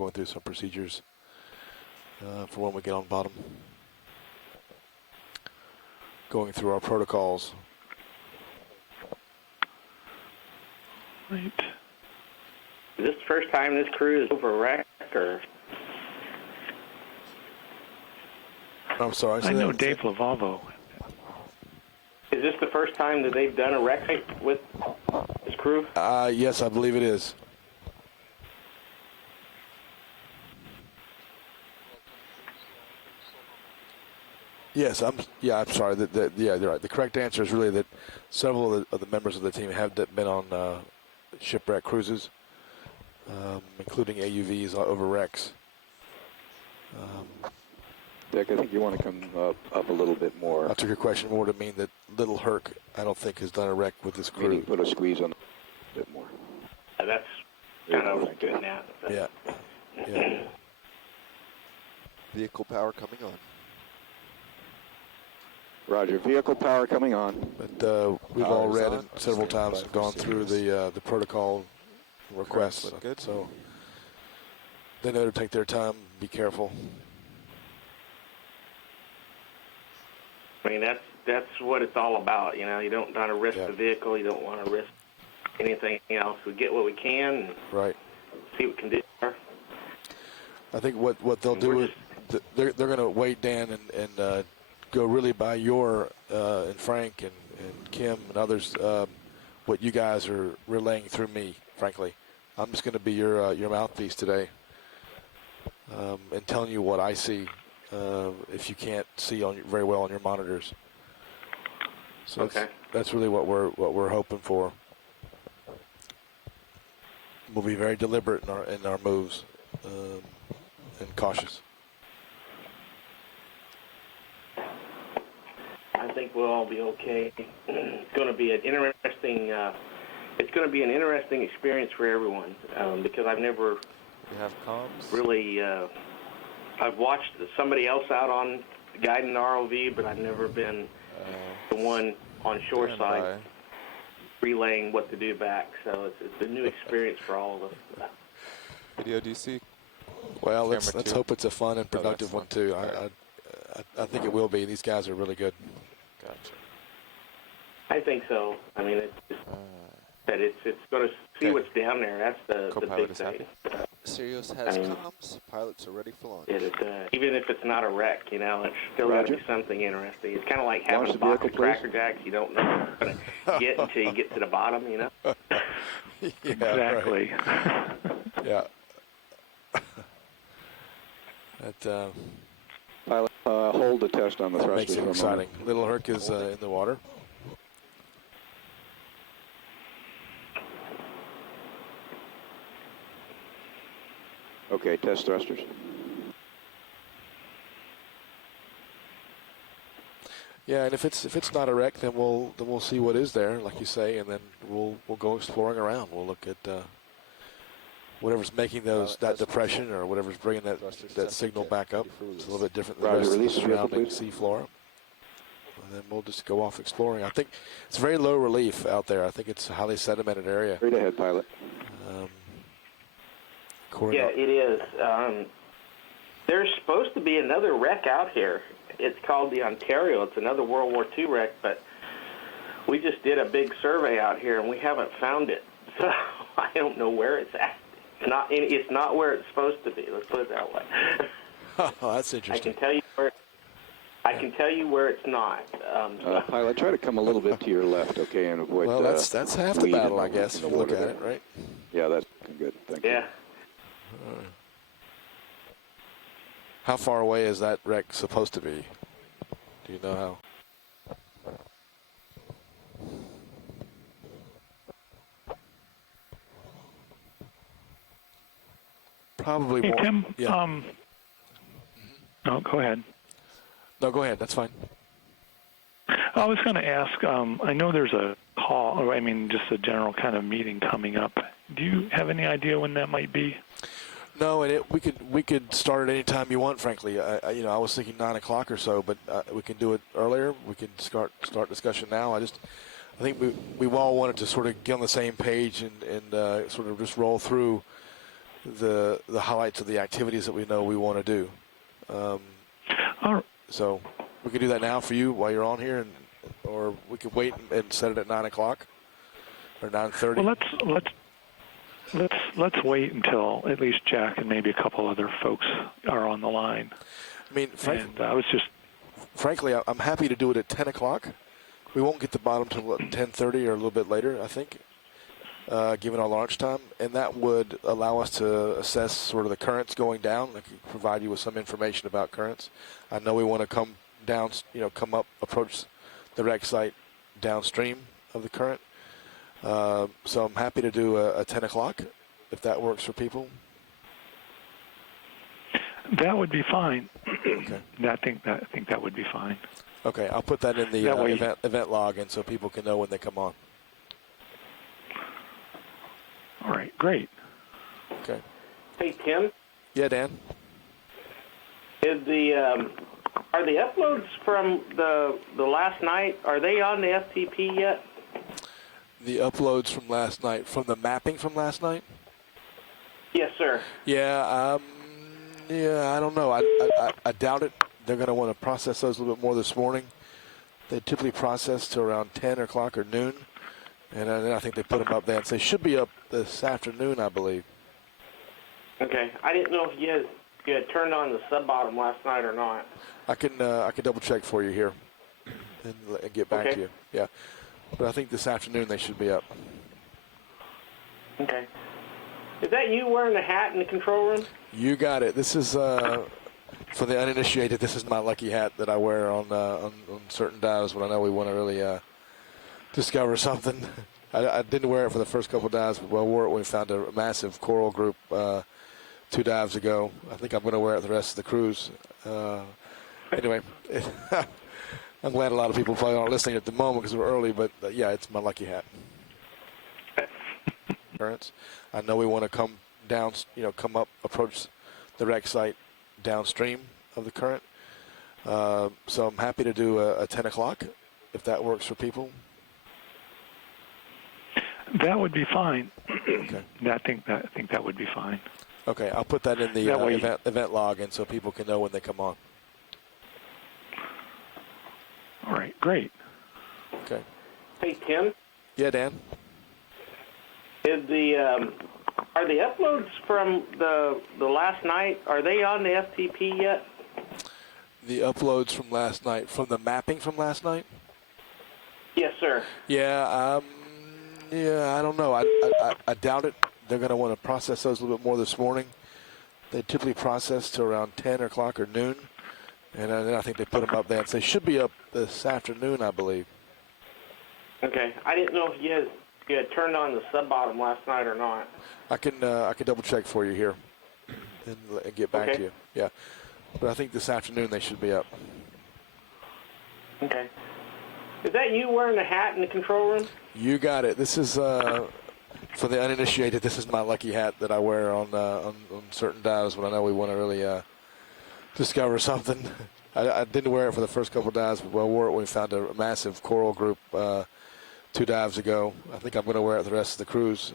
going through some procedures for when we get on bottom. Going through our protocols. Right. Is this the first time this crew is over wreck, or? I'm sorry. I know Dave Lavalvo. Is this the first time that they've done a wreck with this crew? Yes, I believe it is. Yes, I'm sorry. Yeah, you're right. The correct answer is really that several of the members of the team have been on shipwreck cruises, including AUVs over wrecks. Dick, I think you want to come up a little bit more. I took your question more to mean that Little Herc, I don't think, has done a wreck with this crew. Meaning put a squeeze on a bit more. That's kind of good now. Yeah. Yeah. Vehicle power coming on. Roger, vehicle power coming on. But we've all Power's read on. it several times and gone through the protocol requests. Look good. So they know to take their time, be careful. I mean, that's what it's all about. You know, you don't want to risk the vehicle. You don't want to risk anything else. We get what we can. And right. See what conditions are. I think what they'll do is they're going to wait, Dan, and go really by your and Frank and Kim and others what you guys are relaying through me. Frankly, I'm just going to be your mouthpiece today and telling you what I see. If you can't see very well on your monitors, so that's really what we're hoping for. We'll be very deliberate in our moves and cautious. I think we'll all be okay. It's going to be an interesting. It's going to be an interesting experience for everyone because I've never really. I've watched somebody else out on guiding the ROV, but I've never been the one on shore side relaying what to do back. So it's a new experience for all of us. Video DC. Well, let's hope it's a fun and productive one too. I think it will be. These guys are really good. Gotcha. I think so. I mean, it's just that it's going to see what's down there. That's the big thing. Sirius has comms. Pilots are ready for launch. Even if it's not a wreck, you know, it's still got to be something interesting. It's kind of like having a box of Cracker Jacks. You don't know what you're going to get until you get to the bottom, you know? Yeah, exactly. Right. Yeah. That Pilot, hold the test on the thrusters. Makes it exciting. Little Herc is in the water. Okay, test thrusters. Yeah, and if it's not a wreck, then we'll see what is there, like you say, and then we'll go exploring around. We'll look at whatever's making that depression or whatever's bringing that signal back up. It's a little bit different than the rest of the surrounding seafloor. And then we'll just go off exploring. I think it's very low relief out there. I think it's a highly sedimented area. Straight ahead, pilot. Yeah, it is. There's supposed to be another wreck out here. It's called the Ontario. It's another World War II wreck, but we just did a big survey out here, and we haven't found it. So I don't know where it's at. It's not where it's supposed to be. Let's put it that way. Oh, that's interesting. I can tell you where it's not. Pilot, try to come a little bit to your left, okay, and avoid. Well, that's half the battle, I guess, if you look at it, right? Yeah, that's good. Thank you. Yeah. How far away is that wreck supposed to be? Do you know how? Probably more. Tim, yeah. No, go ahead. No, go ahead. That's fine. I was going to ask, I know there's a call, or I mean just a general kind of meeting coming up. Do you have any idea when that might be? No, and we could start at any time you want. Frankly, I was thinking 9 o'clock or so, but we can do it earlier. We can start discussion now. I think we all wanted to sort of get on the same page and sort of just roll through the highlights of the activities that we know we want to do. All right. So we could do that now for you while you're on here, or we could wait and set it at 9 o'clock or 9:30. Well, let's wait until at least Jack and maybe a couple other folks are on the line. I mean, frankly, I'm happy to do it at 10 o'clock. We won't get the bottom till 10:30 or a little bit later, I think, given our launch time, and that would allow us to assess sort of the currents going down. I could provide you with some information about currents. I know we want to come down, come up, approach the wreck site downstream of the current. So I'm happy to do a 10 o'clock if that works for people. That would be fine. Okay. I think that would be fine. Okay, I'll put that in the event log, and so people can know when they come on. All right, great. Okay. Hey, Tim. Yeah, Dan. Is are the uploads from the last night, are they on the FTP yet? The uploads from last night, from the mapping from last night? Yes, sir. Yeah, I don't know. I doubt it. They're going to want to process those a little bit more this morning. They typically process to around 10 o'clock or noon, and then I think they put them up then. So they should be up this afternoon, I believe. Okay. I didn't know if you had turned on the sub-bottom last night or not. I can double check for you here and get back to you. Yeah, but I think this afternoon they should be up. Okay. Is that you wearing the hat in the control room? You got it. This is for the uninitiated. This is my lucky hat that I wear on certain dives when I know we want to really discover something. I didn't wear it for the first couple of dives, but I wore it when we found a massive coral group 2 dives ago. I think I'm going to wear it the rest of the cruise. Anyway, I'm glad a lot of people probably aren't listening at the moment because we're early, but yeah, it's my lucky hat. I know we want to come down, come up, approach the wreck site downstream of the current. So I'm happy to do a 10 o'clock if that works for people. That would be fine. Okay. I think that would be fine. Okay, I'll put that in the event log, and so people can know when they come on. All right, great. Okay. Hey, Tim. Yeah, Dan. Is are the uploads from the last night, are they on the FTP yet? The uploads from last night, from the mapping from last night? Yes, sir. Yeah, I don't know. I doubt it. They're going to want to process those a little bit more this morning. They typically process to around 10 o'clock or noon, and then I think they put them up then. So they should be up this afternoon, I believe. Okay. I didn't know if you had turned on the sub-bottom last night or not. I can double check for you here and get back to you. Yeah, but I think this afternoon they should be up. Okay. Is that you wearing the hat in the control room? You got it. This is for the uninitiated. This is my lucky hat that I wear on certain dives when I know we want to really discover something. I didn't wear it for the first couple of dives, but I wore it when we found a massive coral group 2 dives ago. I think I'm going to wear it the rest of the cruise.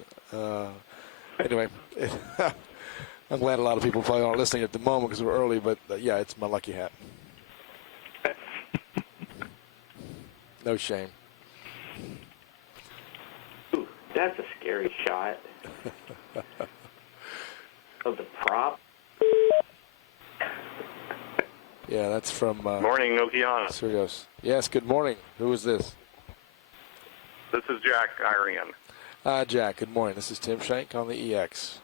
Anyway, I'm glad a lot of people probably aren't listening at the moment because we're early, but yeah, it's my lucky hat. No shame. Ooh, that's a scary shot of the prop. Yeah, that's from... Morning, Okeanos. Sirius. Yes, good morning. Who is this? This is Jack Irian. Jack, good morning. This is Tim Shank on the EX.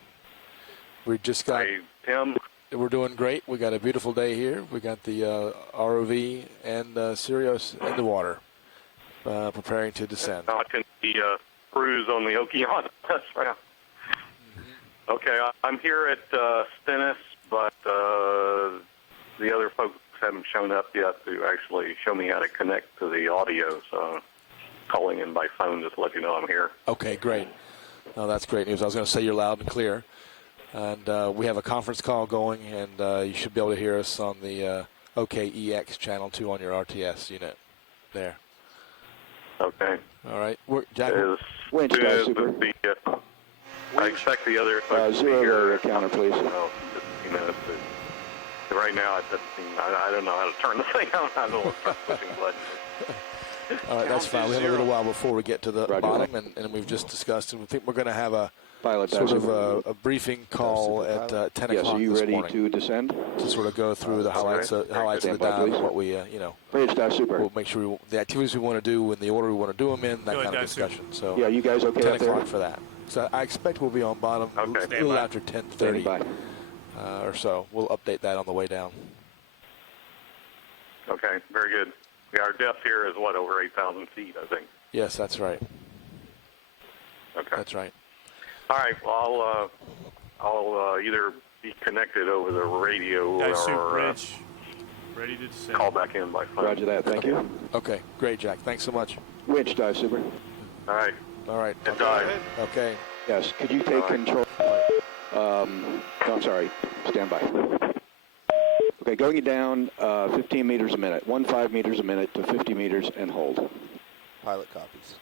We just got... Hi, Tim. We're doing great. We got a beautiful day here. We got the ROV and Sirius in the water, preparing to descend. Watching the cruise on the Okeanos. Okay, I'm here at Stennis, but the other folks haven't shown up yet to actually show me how to connect to the audio, so calling in by phone just to let you know I'm here. Okay, great. Oh, that's great news. I was going to say you're loud and clear. And we have a conference call going, and you should be able to hear us on the OKEX channel 2 on your RTS unit there. Okay. All right. Jack, Winch guy, super. I expect the other folks to be Zero here. area counter, please. Well, just a few minutes. Right now, I don't know how to turn the thing on. I don't know if I'm pushing buttons. All right, that's fine. We have a little while before we get to the Roger bottom, that. and we've just discussed, and we think we're going to have a Pilot, sort of Super. a briefing call at 10 Yes, o'clock are you this ready morning to descend? to sort of go through the highlights of Stand the by, dive please. and what we, Bridge, dive super. we'll make sure the activities we want to do and the order we want to do them in, that kind of discussion. So Yeah, you guys okay 10 up there? o'clock for that. So I expect we'll be on bottom a little after 10:30 Standing by. or so. We'll update that on the way down. Okay, very good. Yeah, our depth here is, what, over 8,000 feet, I think. Yes, that's right. Okay. That's right. All right, well, I'll either be connected over the radio or ready to descend. call back in by phone. Roger that. Thank you. Okay, great, Jack. Thanks so much. Winch, dive super. All right. All right. It died. Okay. Yes, could you take control? No, I'm sorry. Stand by. Okay, going down 15 meters a minute. 15 meters a minute to 50 meters and hold. Pilot copies.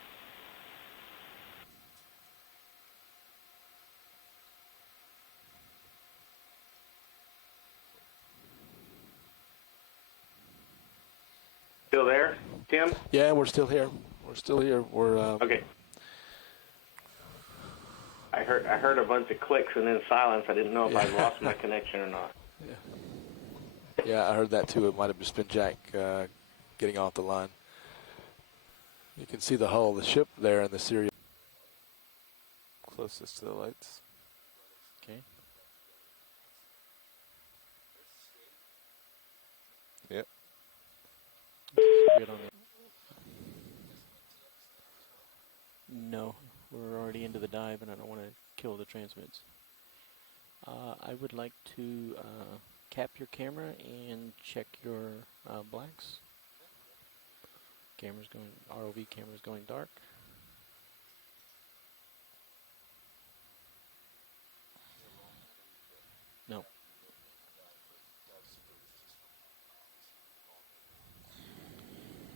Still there, Tim? Yeah, we're still here. We're still here. We're Okay. I heard a bunch of clicks and then silence. I didn't know if I'd lost my connection or not. Yeah, I heard that too. It might have just been Jack getting off the line. You can see the hull of the ship there in the serial. Closest to the lights. Okay. Yep. No, we're already into the dive and I don't want to kill the transmits. I would like to cap your camera and check your blanks. Camera's going, ROV camera's going dark. No.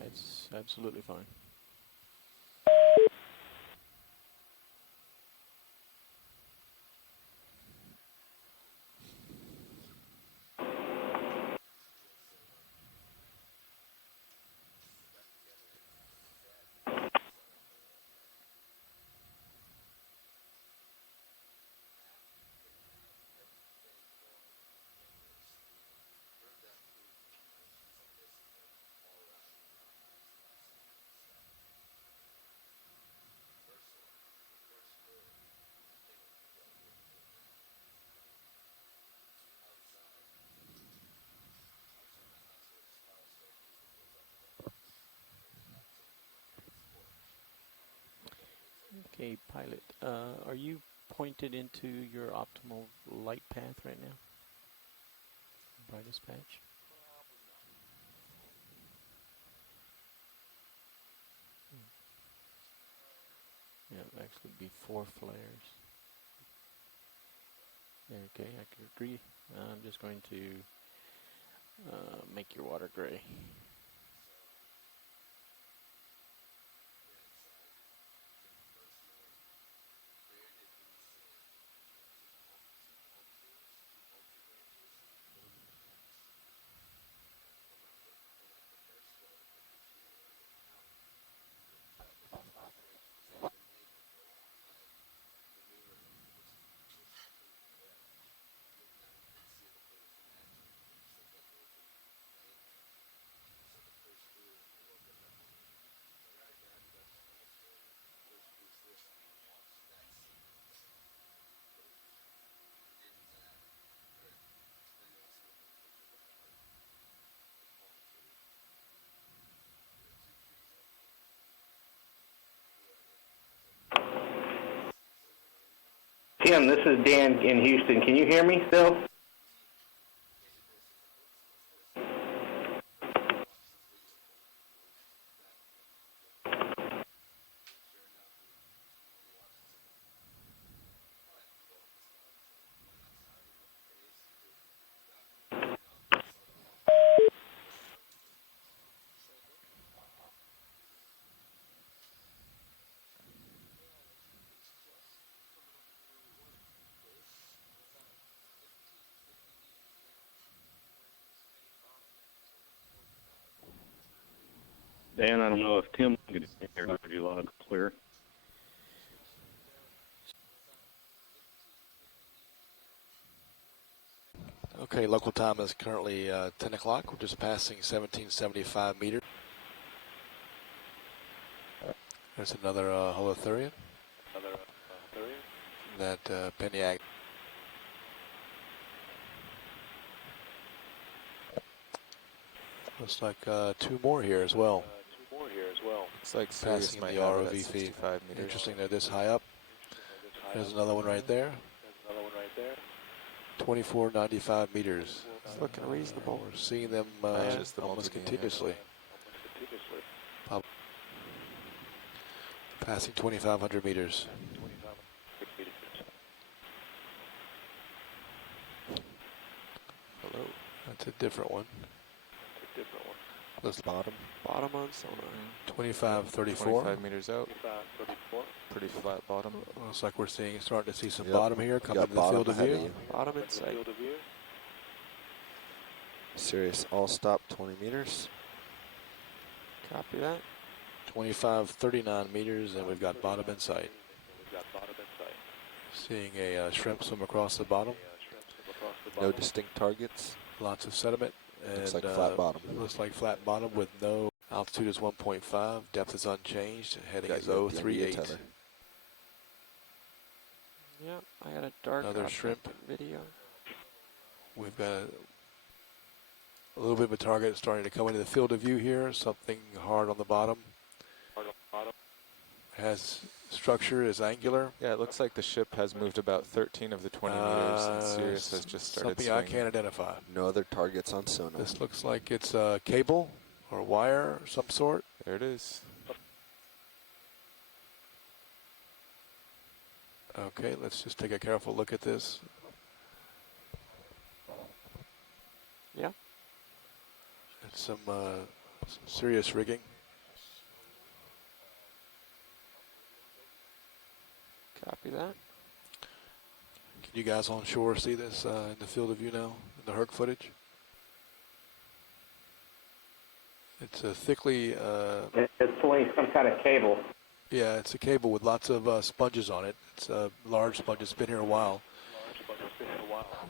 That's absolutely fine. Okay, pilot, are you pointed into your optimal light path right now? Brightest patch? Yeah, it would actually be 4 flares. Okay, I could agree. I'm just going to make your water gray. Tim, this is Dan in Houston. Can you hear me still? Dan, I don't know if Tim can hear you loud and clear. Okay, local time is currently 10 o'clock. We're just passing 1775 meters. There's another holothurian. That Peniac. Looks like two more here as well. Looks like Sirius Passing might the have it ROV at feed. 65 meters. Interesting, they're this high up. There's another one right there. 2495 meters. It's looking reasonable. We're seeing them Matches the almost multi-beam continuously. Passing 2,500 meters. Hello. That's a different one. Let's Bottom. Bottom on sonar. 2534. 25 meters out. Pretty flat bottom. Looks like we're starting to see some Yep. bottom here coming Got to the bottom field of ahead view. of you. Bottom in sight. Sirius all stop 20 meters. Copy that. 2539 meters, and we've got bottom in sight. Seeing a shrimp swim across the bottom. No distinct targets. Lots of sediment. And, Looks like flat bottom. Looks like flat bottom with no altitude is 1.5. Depth is unchanged. Heading Got is you at the end of your 038. tether. Yep, I got a dark Another object shrimp. video. We've got a little bit of a target starting to come into the field of view here. Something hard on the bottom. Has structure, is angular. Yeah, it looks like the ship has moved about 13 of the 20 meters, and Sirius has just started something swinging. I can't identify. No other targets on sonar. This looks like it's a cable or wire of some sort. There it is. Okay, let's just take a careful look at this. Yeah. It's some serious rigging. Copy that. Can you guys on shore see this in the field of view now, in the Herc footage? It's a thickly... It's pulling some kind of cable. yeah, it's a cable with lots of sponges on it. It's a large sponge. It's been here a while.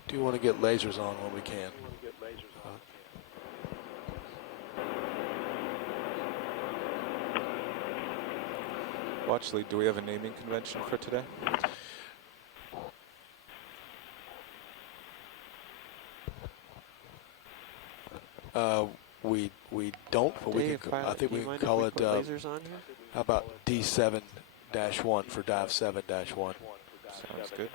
Do want to get lasers on when we can. Watchley, do we have a naming convention for today? We don't, but we Dave, can. pilot, I think do we you can mind if call we it. put lasers on here? How about D7-1 for dive 7-1? Sounds good.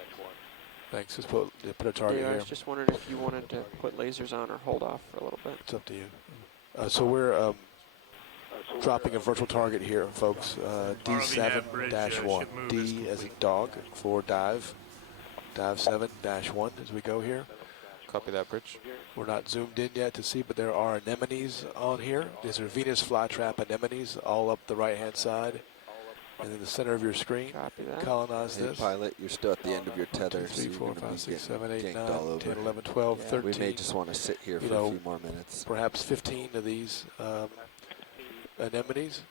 Thanks. Just put a target Dave, I here. was just wondering if you wanted to put lasers on or hold off for a little bit. It's up to you. So we're dropping a virtual target here, folks. D7-1. D as in dog for dive. Dive 7-1 as we go here. Copy that, Bridge. We're not zoomed in yet to see, but there are anemones on here. These are Venus flytrap anemones all up the right-hand side. And in the center of your screen, Copy that. colonize Hey, this. pilot, you're still at the end of your 1, 2, tether. 3, so 4, you're gonna 5, be 6, getting 7, 8, ganked 9, all over. 10, 11, 12, Yeah. 13. We may just want to sit here you for know, a few more minutes. Perhaps 15 of these anemones.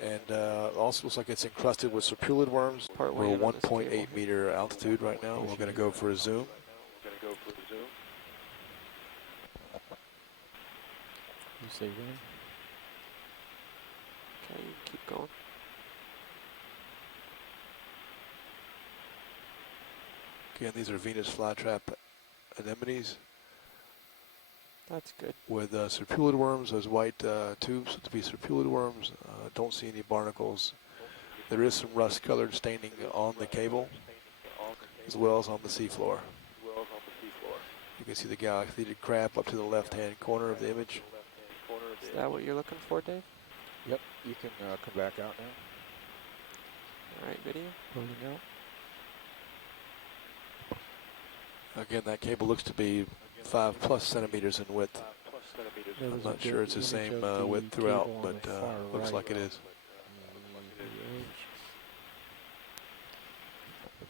And also looks like it's encrusted with serpulid worms. Partway We're in on this 1.8 cable. meter altitude right now. We're going to go for a zoom. You say when? Okay, you keep going. Again, these are Venus flytrap anemones That's good. with serpulid worms, those white tubes to be serpulid worms. Don't see any barnacles. There is some rust-colored staining on the cable as well as on the seafloor. You can see the galaxiated crab up to the left-hand corner of the image. Is that what you're looking for, Dave? Yep, you can come back out now. All right, video. Loading out. Again, that cable looks to be 5+ centimeters in width. I'm not sure it's the same width throughout, but looks like it is.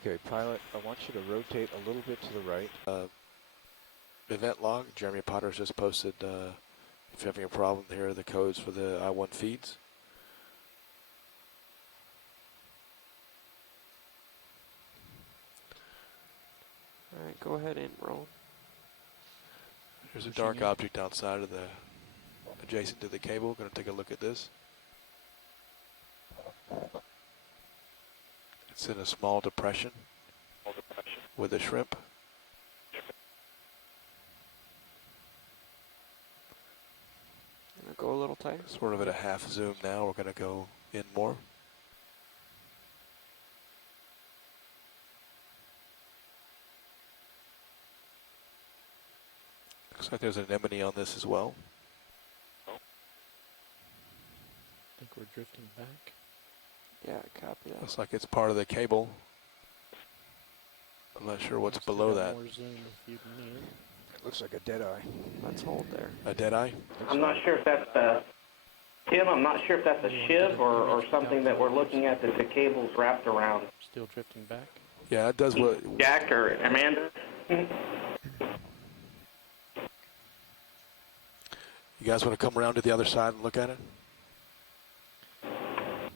Okay, pilot, I want you to rotate a little bit to the right. Event log, Jeremy Potter's just posted If you're having a problem, here are the codes for the I-1 feeds. All right, go ahead and roll. There's a dark object outside of the, adjacent to the cable. Going to take a look at this. It's in a small depression with a shrimp. Go a little tighter. Sort of at a half zoom now. We're going to go in more. Looks like there's an anemone on this as well. I think we're drifting back. Yeah, copy that. Looks like it's part of the cable. I'm not sure what's below that. More zoom if you need. It looks like a dead eye. Let's hold there. A dead eye? I'm not sure if that's Tim, I'm not sure if that's a shiv or something that we're looking at that the cable's wrapped around. Still drifting back. Yeah, it does what... Jack or Amanda? You guys want to come around to the other side and look at it?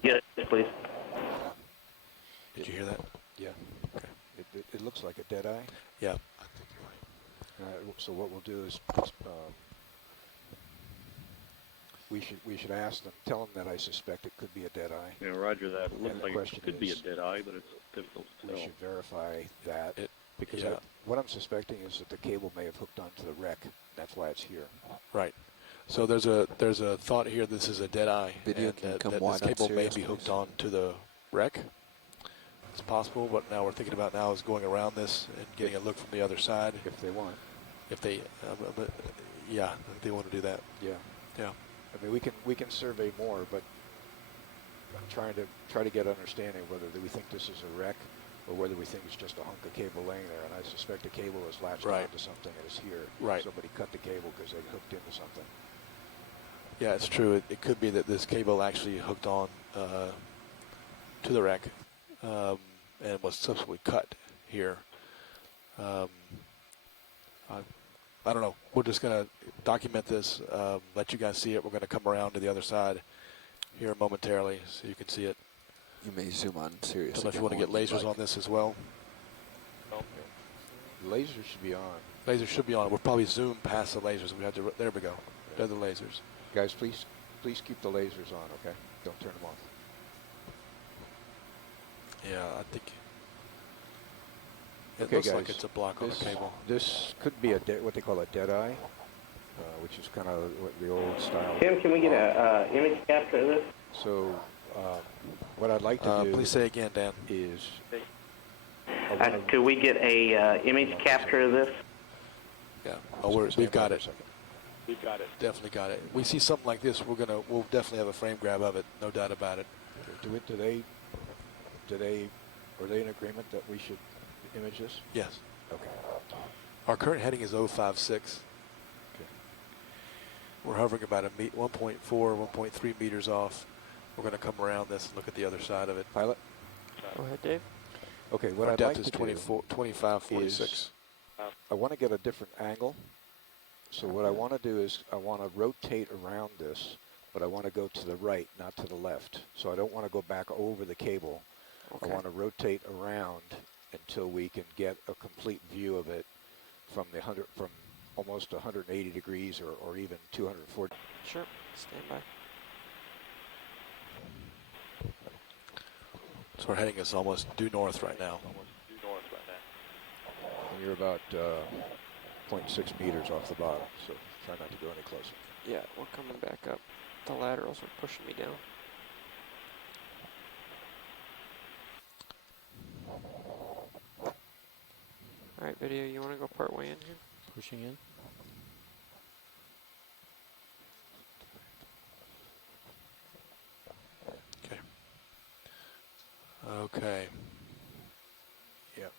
Yes, please. Did you hear that? Yeah. Okay. It looks like a dead eye. Yeah. I think you're right. So what we'll do is we should ask them, tell them that I suspect it could be a dead eye. Yeah, roger that. It looks And the like question it could be a is, dead eye, but it's difficult to we tell. should verify that because yeah. what I'm suspecting is that the cable may have hooked onto the wreck. That's why it's here. Right. So there's a thought here. This is a dead eye, Video and can that come this wide on cable may Sirius, be hooked please. on to the wreck. It's possible. What now we're thinking about now is going around this and getting a look from the other side. If they want. If they, yeah, if they want to do that. Yeah. Yeah. I mean, we can survey more, but I'm trying to get understanding whether we think this is a wreck or whether we think it's just a hunk of cable laying there. And I suspect the cable is latched onto something and is here. Right. Somebody cut the cable because they hooked into something. Yeah, it's true. It could be that this cable actually hooked on to the wreck and was subsequently cut here. I don't know. We're just going to document this, let you guys see it. We're going to come around to the other side here momentarily so you can see it. You may zoom on Sirius. I don't know if you want to get lasers on this as well. Lasers should be on. Lasers should be on. We'll probably zoom past the lasers. We have to. There we go. There are the lasers. Guys, please keep the lasers on, okay? Don't turn them off. Yeah, I think it Okay, looks guys, like it's a block on the cable. This could be what they call a dead eye, which is kind of the old style. Tim, can we get a image capture of this? So, what I'd like to do. Please say again, Dan. Is. Could we get a image capture of this? Yeah. Oh, we've got it. We've got it. Definitely got it. We see something like this, we'll definitely have a frame grab of it, no doubt about it. Are they in agreement that we should image this? Yes. Okay. Our current heading is 056. Okay. We're hovering about 1.4, 1.3 meters off. We're going to come around this and look at the other side of it. Pilot? Go ahead, Dave. Okay, what Our I'd depth like is to 25, 46. is I want to get a different angle. So what I want to do is I want to rotate around this, but I want to go to the right, not to the left. So I don't want to go back over the cable. Okay. I want to rotate around until we can get a complete view of it from almost 180 degrees or even 240. Sure. Stand by. So our heading is almost due north right now. And you're about 0.6 meters off the bottom, so try not to go any closer. Yeah, we're coming back up. The laterals are pushing me down. All right, video, you want to go part way in here? Pushing in. Okay. Yep.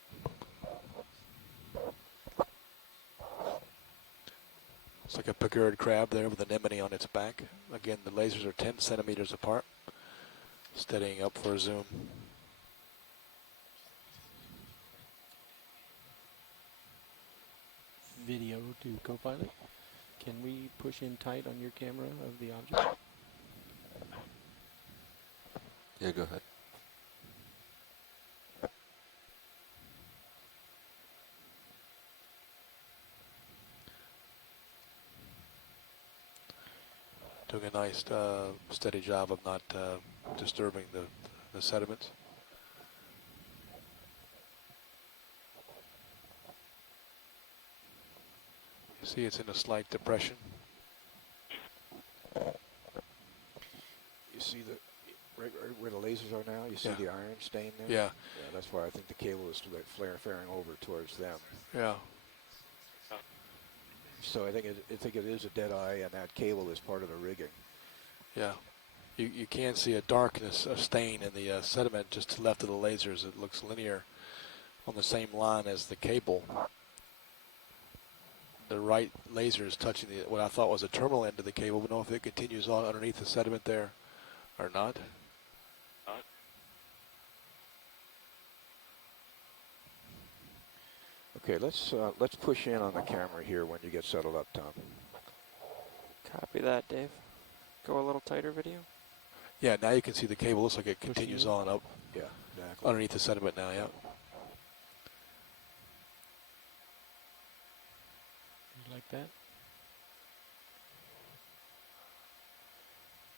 It's like a pigard crab there with an anemone on its back. Again, the lasers are 10 centimeters apart. Steadying up for a zoom. Video to Copilot. Can we push in tight on your camera of the object? Yeah, go ahead. Doing a nice steady job of not disturbing the sediments. You see it's in a slight depression. You see the right where the lasers are now? You see the iron stain there? Yeah. Yeah, that's why I think the cable is flaring over towards them. Yeah. So I think it is a dead eye, and that cable is part of the rigging. Yeah. You can see a darkness, a stain in the sediment just to the left of the lasers. It looks linear on the same line as the cable. The right laser is touching what I thought was a terminal end of the cable. We don't know if it continues on underneath the sediment there or not. Okay, let's push in on the camera here when you get settled up, Tom. Copy that, Dave. Go a little tighter, video. Yeah, now you can see the cable. Looks like it continues on up. Yeah, exactly. Underneath the sediment now, yeah. Like that?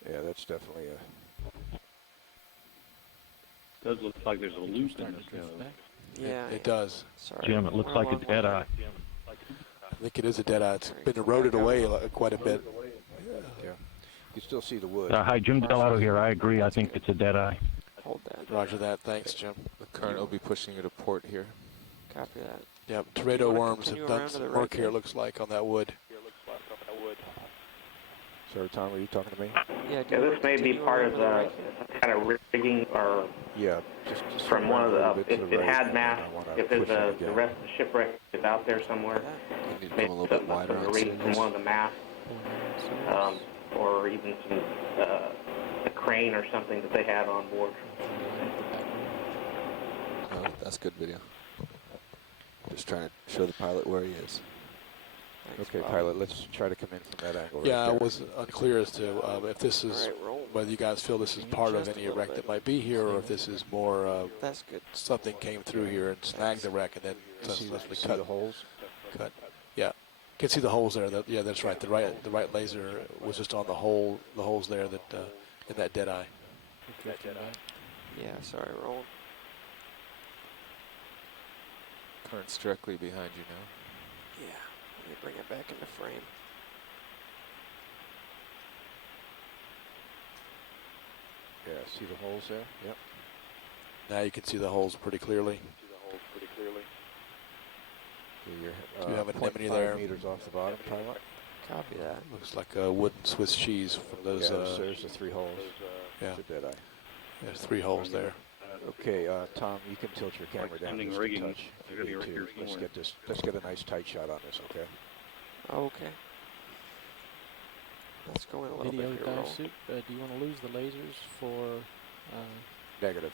Yeah, that's definitely a... Does look like there's a loop in this. Yeah. It does. Sorry. Jim, it looks like a dead eye. I think it is a dead eye. It's been eroded away quite a bit. Yeah. You can still see the wood. Hi, Jim Delato here. I agree. I think it's a dead eye. Hold that. Roger that. Thanks, Jim. The current will be pushing you to port here. Copy that. Yeah, tornado worms have continue done around to some the work right here, there? it looks like, on that wood. Sorry, Tom, are you talking to me? Yeah, Yeah, this may be part of the kind of rigging, or Yeah, just from one of a little the, bit to if the it right, had and mass, then I wanna if there's push it the again. rest of the shipwreck is out there somewhere, You need to maybe come a little bit some wider on reading from Sirius. one of the masts, or even some a crane or something that they had on board. Oh, that's good video. Just trying to show the pilot where he is. Thanks, Okay, Bob. pilot, let's try to come in from that angle. Yeah, right I there. was unclear as to if this is, Alright, roll. whether you guys feel this is part of Just a any little wreck bit. that might be here, or if this is more That's good. something came through here and snagged the wreck and then See successfully see cut. the holes? Cut. Yeah, can see the holes there. Yeah, that's right. The right laser was just on the holes there that in that dead eye. Yeah, sorry, roll. Current's directly behind you now. Yeah. Let me bring it back into frame. Yeah, see the holes there? Yep. Now you can see the holes pretty clearly. Okay, you're, Do you have an anemone 0.5 there? meters off the bottom, pilot? Copy that. Looks like a wooden Swiss cheese from those. Yeah, there's the 3 holes. Yeah, It's a dead eye. there's 3 holes there. Okay, Tom, you can tilt your camera down Extending just a rigging. touch. if you need to. Let's get a nice tight shot on this, okay? Okay. Let's go in a little Video bit here, dive roll. suit, do you want to lose the lasers for... Negative.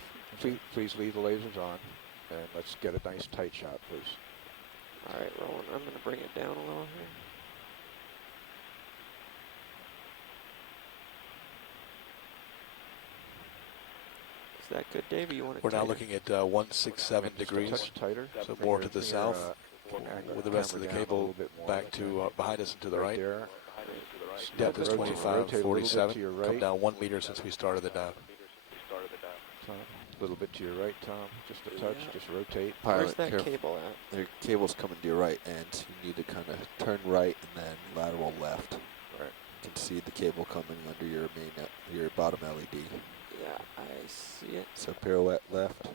Please leave the lasers on, and let's get a nice tight shot, please. Alright, rolling. I'm going to bring it down a little here. Is that good, Dave? Or you want it We're now tighter? looking at 167 Just a degrees, touch tighter. so Bring more your- to the bring your, south, angle with the rest of the camera down a cable little bit more. back to behind us and to the right. There. Depth is Rotate a little bit 2547. to your Come right. down 1 meter since we started the dive. Tom, a little bit to your right, Tom. Just a touch. Yeah. Just rotate. Where's Pilot, that careful. cable at? The cable's coming to your right, and you need to kind of turn right and then lateral left. Right. You can see the cable coming under your your bottom LED. Yeah, I see it. So pirouette left.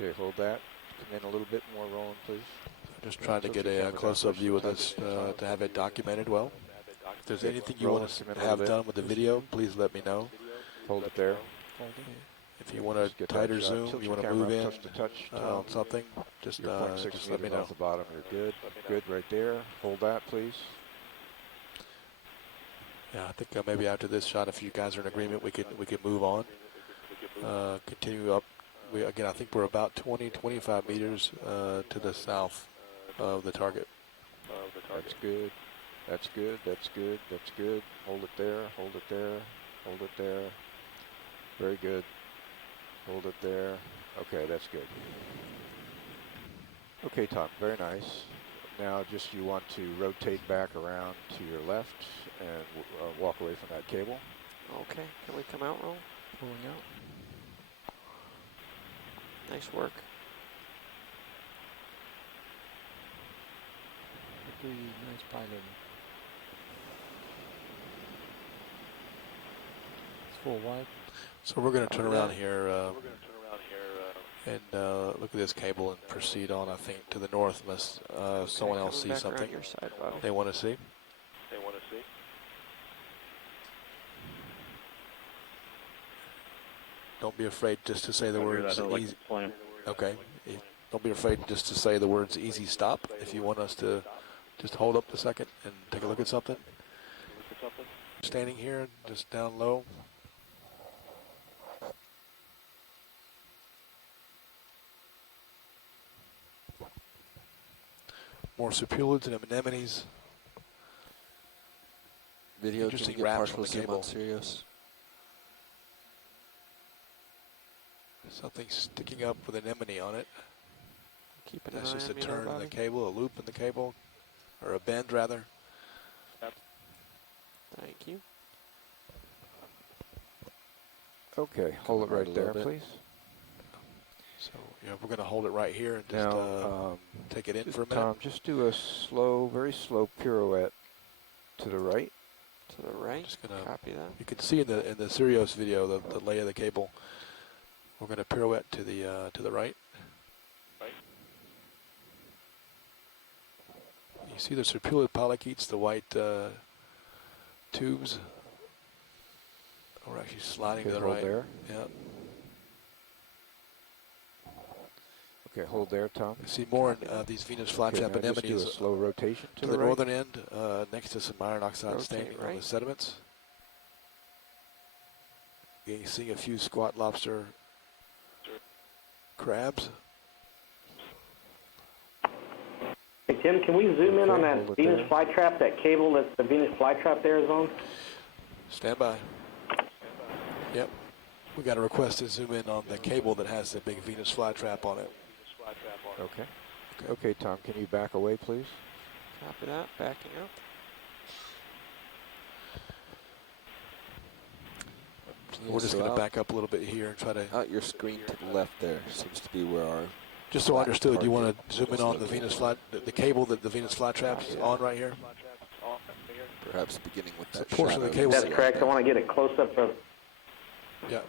Okay, hold that. Come in a little bit more, rolling, please. Just trying to get a close-up view of this to have it documented well. If there's anything you Roll want it, to come in a have little bit. done with the video, please let me know. Hold it there. If you want Just a get that tighter shot. zoom, Tilt you your want to camera move up in touch to touch, on something, just You're 0.6 just let me meters know. off the bottom. You're good. Good right there. Hold that, please. Yeah, I think maybe after this shot, if you guys are in agreement, we can move on. Continue up. Again, I think we're about 25 meters to the south of the target. That's good. That's good. That's good. That's good. Hold it there. Hold it there. Hold it there. Very good. Hold it there. Okay, that's good. Okay, Tom, very nice. Now just you want to rotate back around to your left and walk away from that cable. Okay, can we come out, roll? Pulling out. Nice work. Pretty nice piloting. It's full wide. So we're going to turn around here and look at this cable and proceed on, I think, to the north unless someone else sees something your side, Bob. they want to see. Don't be afraid just to say the words easy. Okay. Don't be afraid just to say the words easy stop if you want us to just hold up a second and take a look at something. Standing here, just down low. More serpulids and anemones. Video, can Interesting you get wraps on partial the zoom cable. on Sirius? Something sticking up with anemone on it. Keep an That's eye just on a me there, turn in the Bobby. cable, a loop in the cable, or a bend rather. Thank you. Okay, hold it right there, please. So yeah, we're going to hold it right here and just Now, take it in for a minute. Tom, just do a slow, very slow pirouette to the right. To the right. Just gonna, Copy that. you can see in the Sirius video the lay of the cable. We're going to pirouette to the right. You see the serpulid polychaetes, the white tubes. We're actually sliding to the hold right. there. Yeah. Okay, hold there, Tom. You see more in these Venus flytrap now just do a anemones slow rotation to the northern end, next to some iron oxide staining on the sediments. You see a few squat lobster crabs. Hey, Tim, can we zoom in on that Venus flytrap, that cable that the Venus flytrap there is on? Stand by. Yep. We got a request to zoom in on the cable that has the big Venus flytrap on it. Okay. Okay, Tom, can you back away, please? Copy that. Backing up. We're just going to back up a little bit here and try to... Out your screen to the left there seems to be where our... Just so I understood, you want to zoom in on the Venus the cable that the Venus flytrap's on right here? Perhaps beginning with that portion of the cable. That's correct. I want to get a close-up of... Yeah.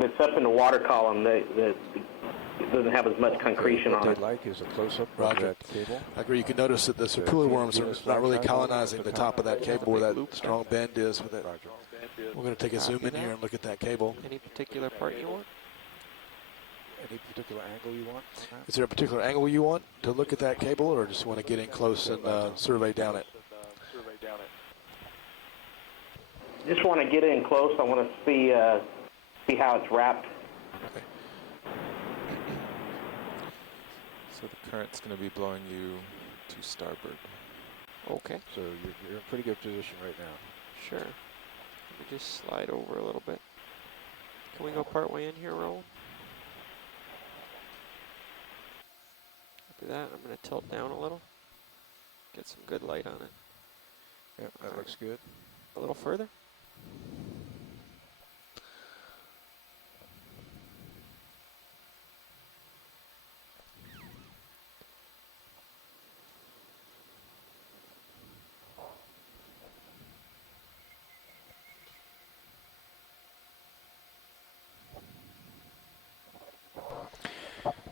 It's up in the water column. That it doesn't have as much concretion on it. What they'd like is a close-up of that cable. I agree. You can notice that the serpulid worms are not really colonizing the top of that cable where that strong bend is with it. We're going to take a zoom in here and look at that cable. Any particular part you want? Any particular angle you want on that? Is there a particular angle you want to look at that cable, or just want to get in close and survey down it? Just want to get in close. I want to see how it's wrapped. Okay. So the current's going to be blowing you to starboard. Okay. So you're in pretty good position right now. Sure. Let me just slide over a little bit. Can we go part way in here, roll? Copy that. I'm going to tilt down a little. Get some good light on it. Yep, that looks good. A little further.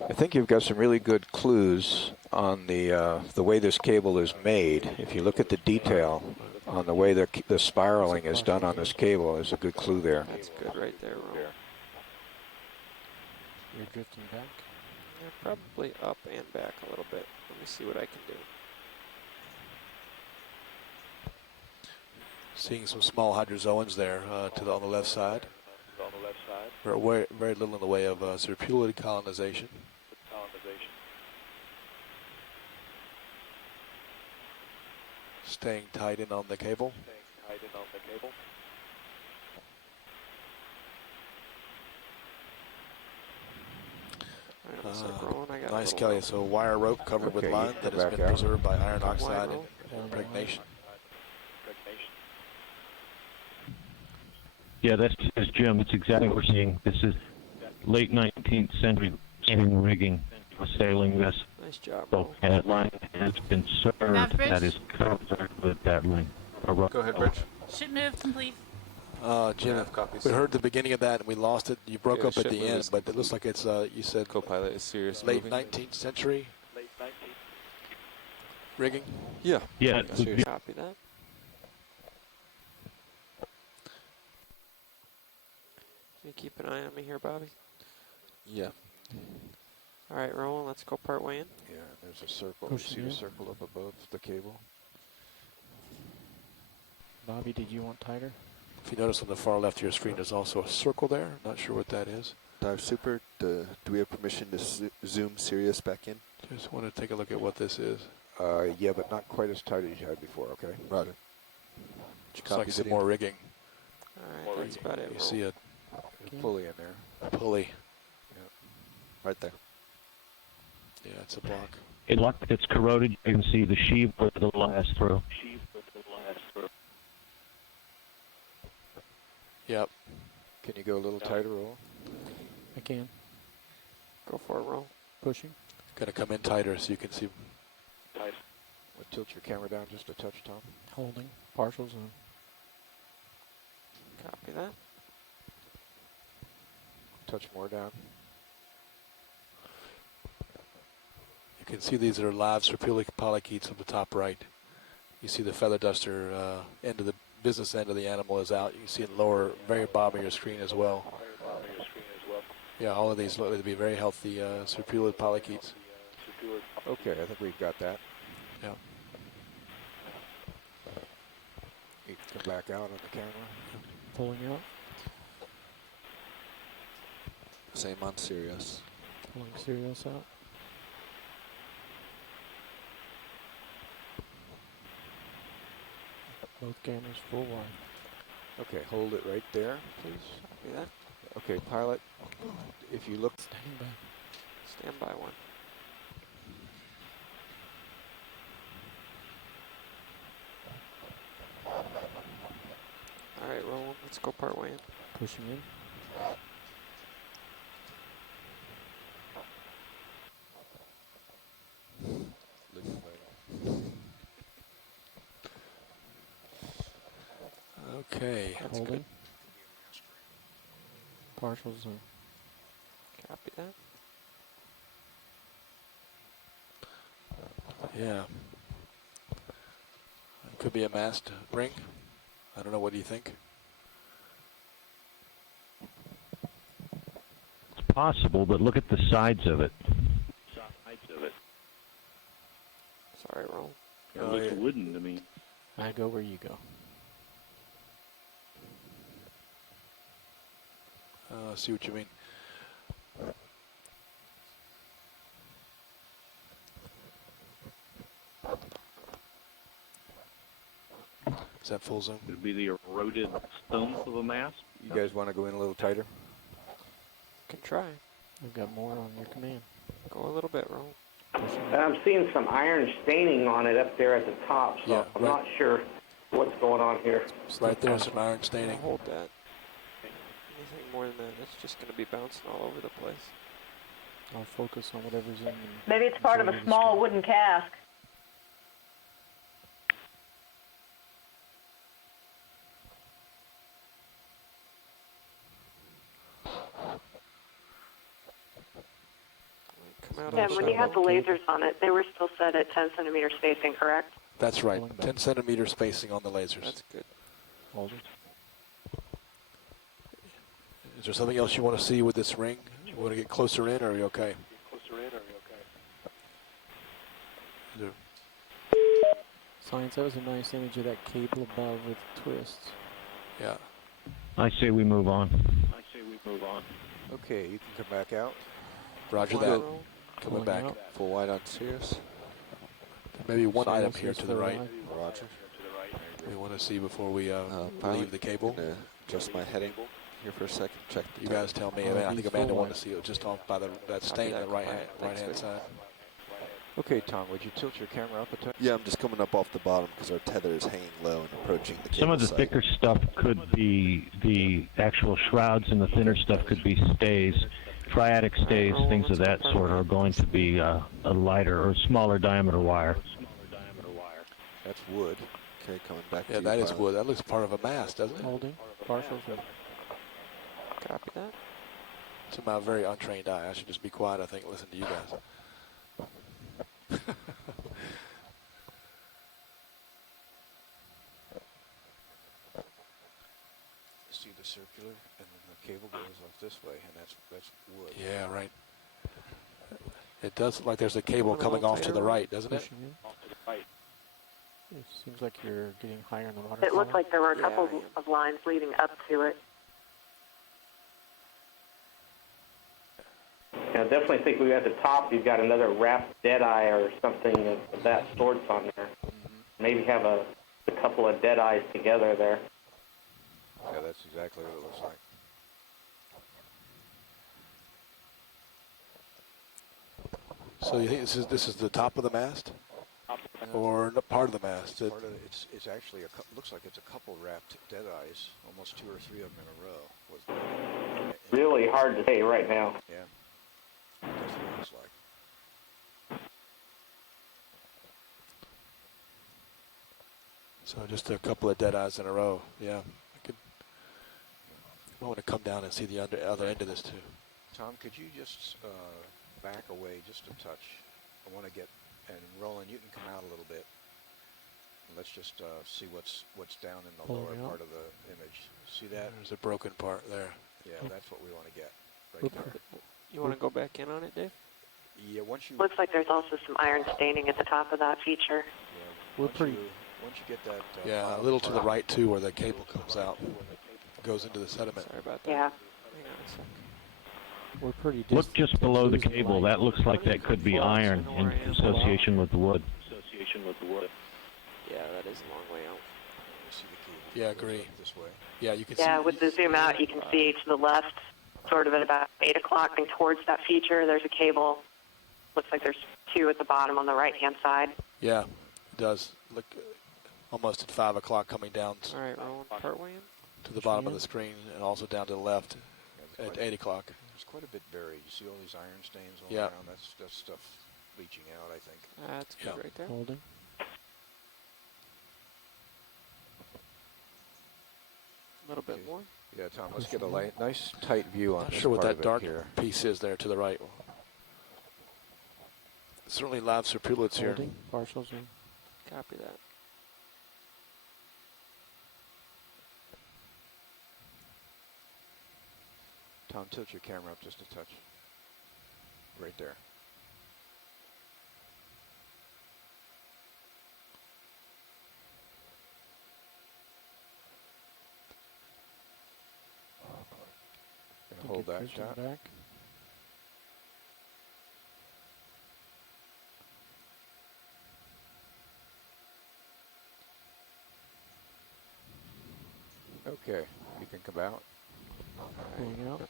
I think you've got some really good clues on the way this cable is made. If you look at the detail on the way the spiraling is done on this cable, is a good clue there. That's good right there, Ron. You're drifting back? Yeah, probably up and back a little bit. Let me see what I can do. Seeing some small hydrozoans there on the left side. Very, very little in the way of serpulid colonization. Staying tight in on the cable. Nice, Kelly. So wire rope covered with line that has been preserved by iron oxide and impregnation. Yeah, that's Jim. That's exactly what we're seeing. This is late 19th century rigging for sailing vessel. Nice job, So that line has been served. That is covered with that line. Go ahead, Rich. Ship move complete. Jim, we heard the beginning of that and we lost it. You broke up at the end, but it looks like it's, you said, co-pilot is serious. Late 19th century rigging? Yeah. Yeah. Copy that. Can you keep an eye on me here, Bobby? Yeah. All right, Roland, let's go part way in. Yeah, there's a circle. Push You see it the in. circle up above the cable? Bobby, did you want tighter? If you notice on the far left of your screen, there's also a circle there. Not sure what that is. Dive Super, do we have permission to zoom Sirius back in? Just want to take a look at what this is. Yeah, but not quite as tight as you had before, okay? Roger. Looks like some more rigging. All right, that's about it. You see a pulley in there. A pulley. Yeah. Right there. Yeah, it's a block. It's corroded. You can see the sheave with the last through. Yep. Can you go a little tighter, Roll? I can. Go for it, Roll. Pushing. Going to come in tighter so you can see. Well, tilt your camera down just a touch, Tom. Holding. Partials on. Copy that. Touch more down. You can see these are live serpulic polychaetes on the top right. You see the feather duster end of the business end of the animal is out. You can see it lower, very bottom of your screen as well. Yeah, all of these look to be very healthy serpulid polychaetes. Okay, I think we've got that. Yeah. You can come back out on the camera. Pulling out. Same on Sirius. Pulling Sirius out. Both cameras full wide. Okay, hold it right there, please. Copy that. Okay, pilot, if you look. Standing by. Stand by one. All right, Roland, let's go part way in. Pushing in. Okay. That's Holding. good. Partials on. Copy that. Yeah. Could be a mast ring. I don't know. What do you think? It's possible, but look at the sides of it. Sorry, Roland. It looks wooden to me. I go where you go. I see what you mean. Is that full zoom? Could it be the eroded stump of a mast? You guys want to go in a little tighter? Can try. I've got more on your command. Go a little bit, Roland. I'm seeing some iron staining on it up there at the top, so Yeah, I'm right. not sure what's going on here. Right there, some iron staining. Hold that. Anything more than that, it's just going to be bouncing all over the place. I'll focus on whatever's in. Maybe it's part of a small wooden cask. Come out Yeah, on when the you had the lasers on it, they were still set at 10 centimeter spacing, correct? That's right. 10 centimeter spacing on the lasers. That's good. Hold it. Is there something else you want to see with this ring? You want to get closer in, or are you okay? Is there- Science, that was a nice image of that cable above with twists. Yeah. I say we move on. Okay, you can come back out. Roger Wide that. roll. Coming back. out. Full wide on Sirius. Maybe one Sirius item here is to the full right. wide. Roger. We want to see before we Pilot, leave the cable. gonna adjust my heading here for a second. Check the You guys tell me. I think He's Amanda full wanted wide. to see it just off by that stain on the right hand side. Okay, Tom, would you tilt your camera up a touch? Yeah, I'm just coming up off the bottom because our tether is hanging low and approaching the cable Some of the site. thicker stuff could be the actual shrouds, and the thinner stuff could be stays. Triadic stays, things of that sort, are going to be a lighter or smaller diameter wire. That's wood. Okay, coming back to Yeah, you, that is pilot. wood. That looks part of a mast, doesn't it? Holding. Partials in. Copy that. To my very untrained eye, I should just be quiet, I think, listen to you guys. See the circular, and then the cable goes off this way, and that's wood. Yeah, right. It does look like there's a cable coming off to the right, doesn't it? Pushing in. It seems like you're getting higher in the water. It looked column. like there were a couple of lines leading up to it. I definitely think we at the top you've got another wrapped deadeye or something of that sorts on there. Maybe have a couple of deadeyes together there. Yeah, that's exactly what it looks like. So you think this is the top of the mast, or part of the mast? Part of it's actually looks like it's a couple wrapped deadeyes, almost 2 or 3 of them in a row. Really hard to say right now. Yeah, that's what it looks like. So just a couple of dead eyes in a row. Yeah, I want to come down and see the other end of this too. Tom, could you just back away just a touch? I want to get, and Roland, you can come out a little bit. Let's just see what's down in the lower part of the image. See that? There's a broken part there. Yeah, that's what we want to get right there. You want to go back in on it, Dave? Yeah, once you. Looks like there's also some iron staining at the top of that feature. Yeah, once you get that. Yeah, a little to the right too, where the cable comes out, goes into the sediment. Sorry about that. Yeah. Hang on a sec. We're pretty Look just below the cable. That looks like that could be iron in association with the wood. Yeah, that is a long way out. Yeah, agree. This way. Yeah, you can see. Yeah, with the zoom out, you can see to the left, sort of at about 8 o'clock, and towards that feature, there's a cable. Looks like there's 2 at the bottom on the right-hand side. Yeah, it does. Look, almost at 5 o'clock coming down All right, rolling partway in. to the bottom of the screen, and also down to the left at 8 o'clock. There's quite a bit buried. You see all these iron stains all Yeah. around? That's stuff leaching out, I think. That's good right there. Holding. A little bit more. Yeah, Tom, let's get a nice tight view on Not this sure what part that of it dark here. piece is there to the right. Certainly live serpulates here. Holding. Partials in. Copy that. Tom, tilt your camera up just a touch. Right there. And hold that shot. Back. Okay, you can come out. Pulling out.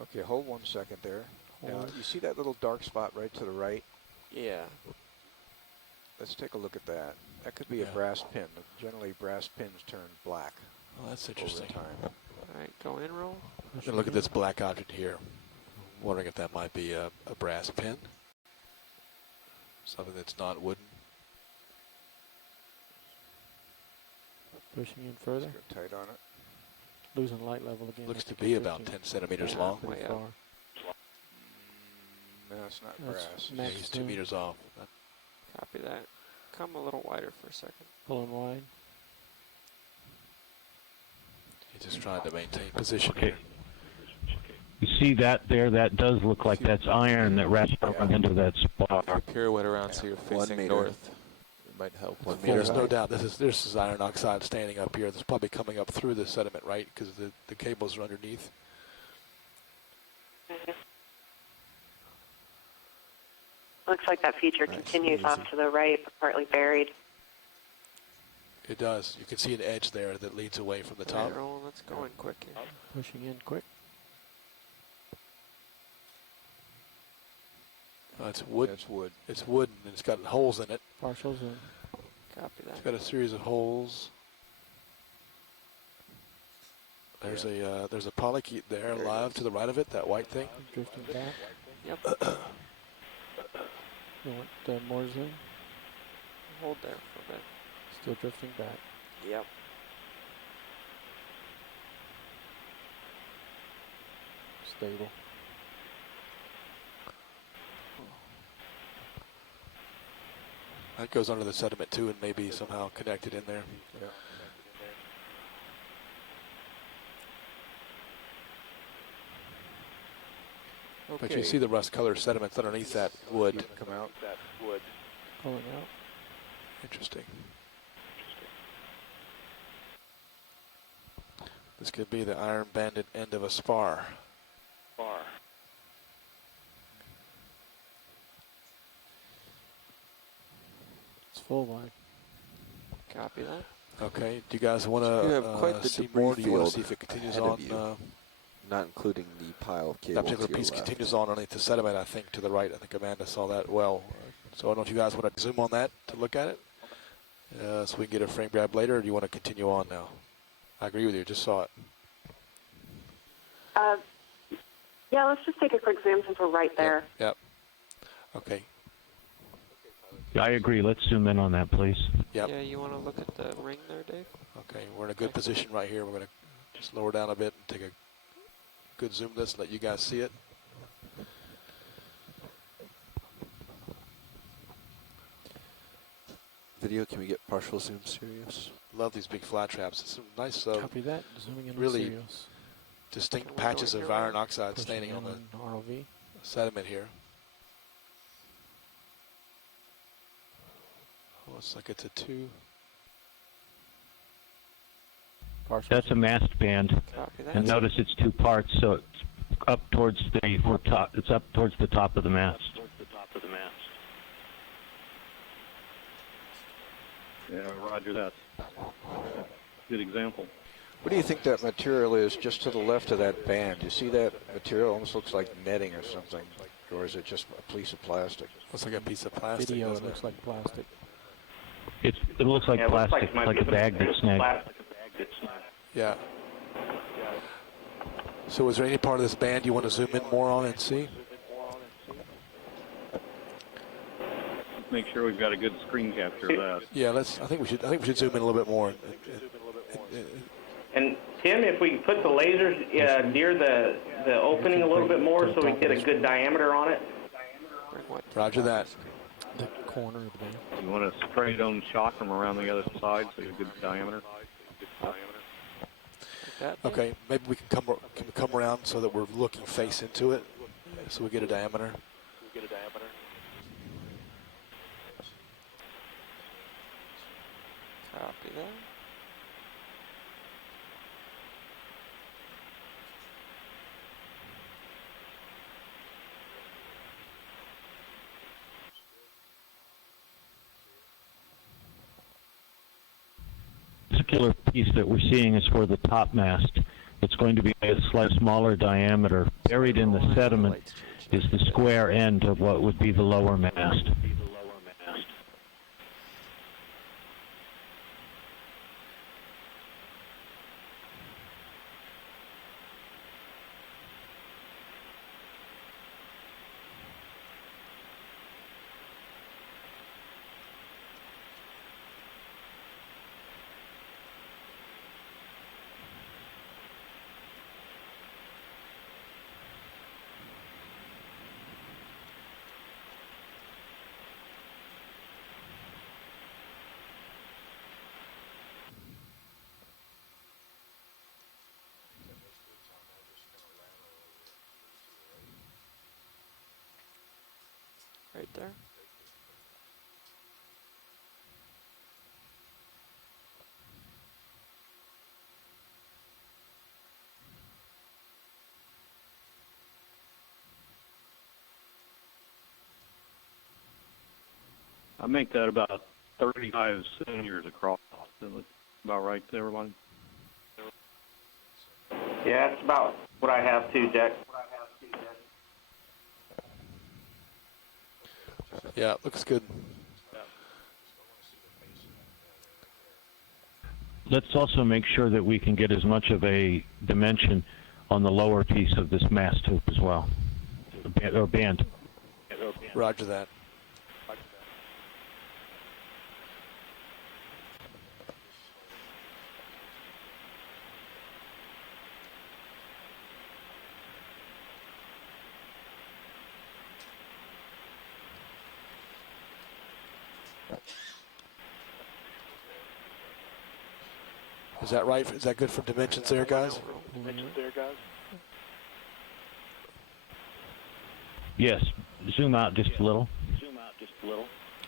Okay, hold 1 second there. Now, Hold. you see that little dark spot right to the right? Yeah. Let's take a look at that. That could be a Yeah. brass pin. Generally, brass pins turn black Oh, that's over interesting. time. All right, go in, roll. I'm gonna look at this black object here. Wondering if that might be a brass pin. Something that's not wooden. Pushing in further. Let's go tight on it. losing light level again. Looks to be about 10 centimeters long. Pretty way far. up. No, it's not That's grass. Yeah, max he's 2 zoom. meters off. Copy that. Come a little wider for a second. Pulling wide. He's just trying to maintain position Okay. here. You see that there? That does look like that's iron that wraps around into that spar. Pirouette around so you're 1 facing meter. north. It might help. 1 Well, meter. there's no doubt this is iron oxide standing up here. That's probably coming up through the sediment, right? Because the cables are underneath. Looks like that feature Nice, continues easy. off to the right, but partly buried. It does. You can see an edge there that leads away from the top. Right, Roland, let's go in quick here. Pushing in quick. It's wood. It's wood. It's wood, and it's got holes in it. Partial zoom. Copy that. It's got a series of holes. There's a polychaete there, alive to the right of it. That white thing. Drifting back. Yep. You want more zoom? Hold there for a bit. Still drifting back. Yep. Stable. That goes under the sediment too, and maybe somehow connected in there. Yeah. Okay. But you see the rust-colored sediments underneath that wood. Come out. Pulling out. Interesting. This could be the iron-banded end of a spar. It's full wide. Copy that. Okay. Do you guys want You have quite to the see debris more? Do you want to field see if it continues ahead on? of you. Not including the pile of cable. That particular to your piece left. continues on underneath the sediment, I think, to the right. I think Amanda saw that well. So I don't know if you guys want to zoom on that to look at it, so we can get a frame grab later, or do you want to continue on now? I agree with you. Just saw it. Yeah, let's just take a quick zoom since we're right there. Yep. Okay. Yeah, I agree. Let's zoom in on that, please. Yep. Yeah, you want to look at the ring there, Dave? Okay. We're in a good position right here. We're going to just lower down a bit and take a good zoom of this, let you guys see it. Video, can we get partial zoom, Sirius? Love these big flat traps. It's some nice, Copy that. Zooming in really on Sirius. distinct Can we patches go of here, iron Ryan? oxide Pushing standing in on the ROV. sediment here. Looks like it's a 2. Partial That's a zoom. mast band. Copy that. And notice it's 2 parts, so it's up towards the top. It's up towards the top of the mast. Yeah, roger that. Good example. What do you think that material is just to the left of that band? You see that material? Almost looks like netting or something. Or is it just a piece of plastic? Looks like a piece of plastic. Video, it doesn't looks like plastic. It looks like Yeah, it looks plastic, it might like be a bag that's snagged. plastic that's Yeah. So is there any part of this band you want to zoom in more on and see? Make sure we've got a good screen capture of that. Yeah, I think we should zoom in a little bit more. And Tim, if we put the lasers near the opening a little bit more so we can get a good diameter on it. Roger that. The corner of the band. You want to straight on shock them around the other side so you get a good diameter. Okay, maybe we can come around so that we're looking face into it, so we get a diameter. Copy that. Particular piece that we're seeing is for the top mast. It's going to be a slightly smaller diameter. Buried in the sediment is the square end of what would be the lower mast. there. I make that about 35 centimeters across. Is that about right there, everyone? Yeah, that's about what I have too, Jack. Yeah, it looks good. Let's also make sure that we can get as much of a dimension on the lower piece of this mast hoop as well, or band. Roger that. Is that right? Is that good for dimensions there, guys? Yes. Zoom out just a little.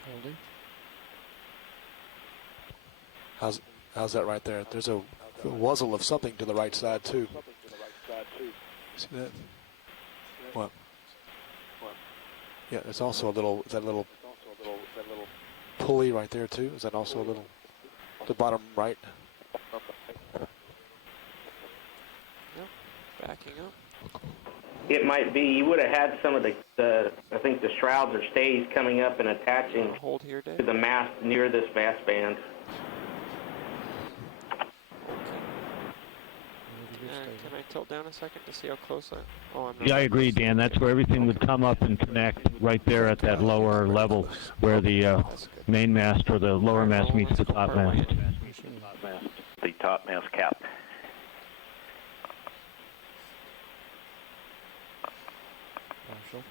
Holding. How's that right there? There's a wuzzle of something to the right side too. See that? What? Yeah, there's also a little. Is that a little pulley right there too? Is that also a little? The bottom right. Backing up. It might be. You would have had some of the I think the shrouds or stays coming up and attaching Hold here, Dave. to the mast near this mast band. Can I tilt down a second to see how close I... Oh, I'm not. Yeah, I agree, Dan. That's where everything would come up and connect right there at that lower level where the main mast or the lower mast meets the top mast. The top mast cap. Marshall.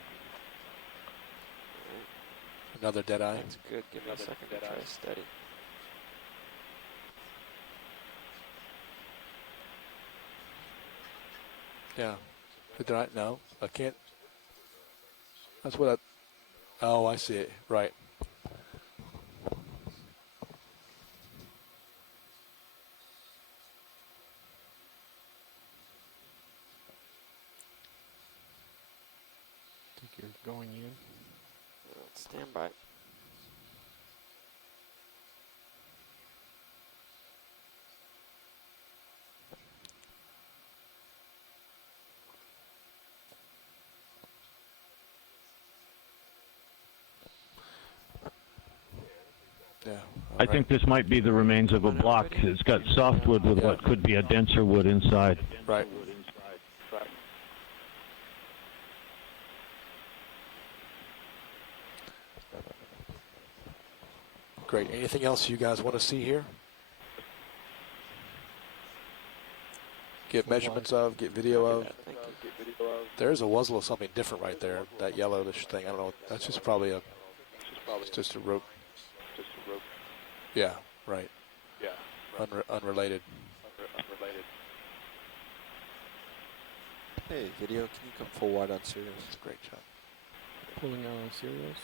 Another dead eye. That's good. Give me a second to try steady. Yeah. Did I? No, I can't. That's what I. Oh, I see it. Right. I think you're going in. Stand by. Yeah. I think this might be the remains of a block. It's got softwood with what could be a denser wood inside. Right. Great. Anything else you guys want to see here? Get measurements of, get video of. There's a wuzzle of something different right there. That yellowish thing. I don't know. That's just probably a. It's just a rope. Yeah. Right. Yeah. Unrelated. Hey, video, can you come full wide on Sirius? That's a great job. Pulling out on Sirius.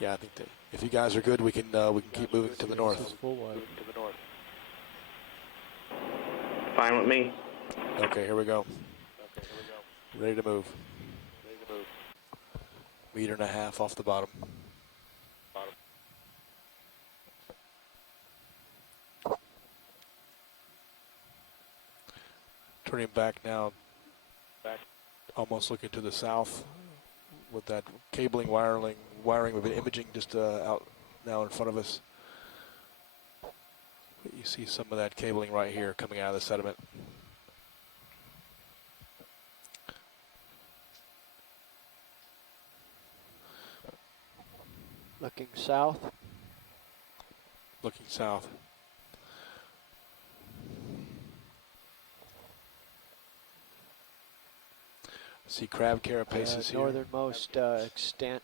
Yeah, I think that if you guys are good, we can keep moving to the north. Full wide. Fine with me. Okay, here we go. Ready to move. Meter and a half off the bottom. Turning back now, almost looking to the south with that cabling wiring with imaging just out now in front of us. You see some of that cabling right here coming out of the sediment. Looking south. Looking south. See crab carapaces here. Northernmost extent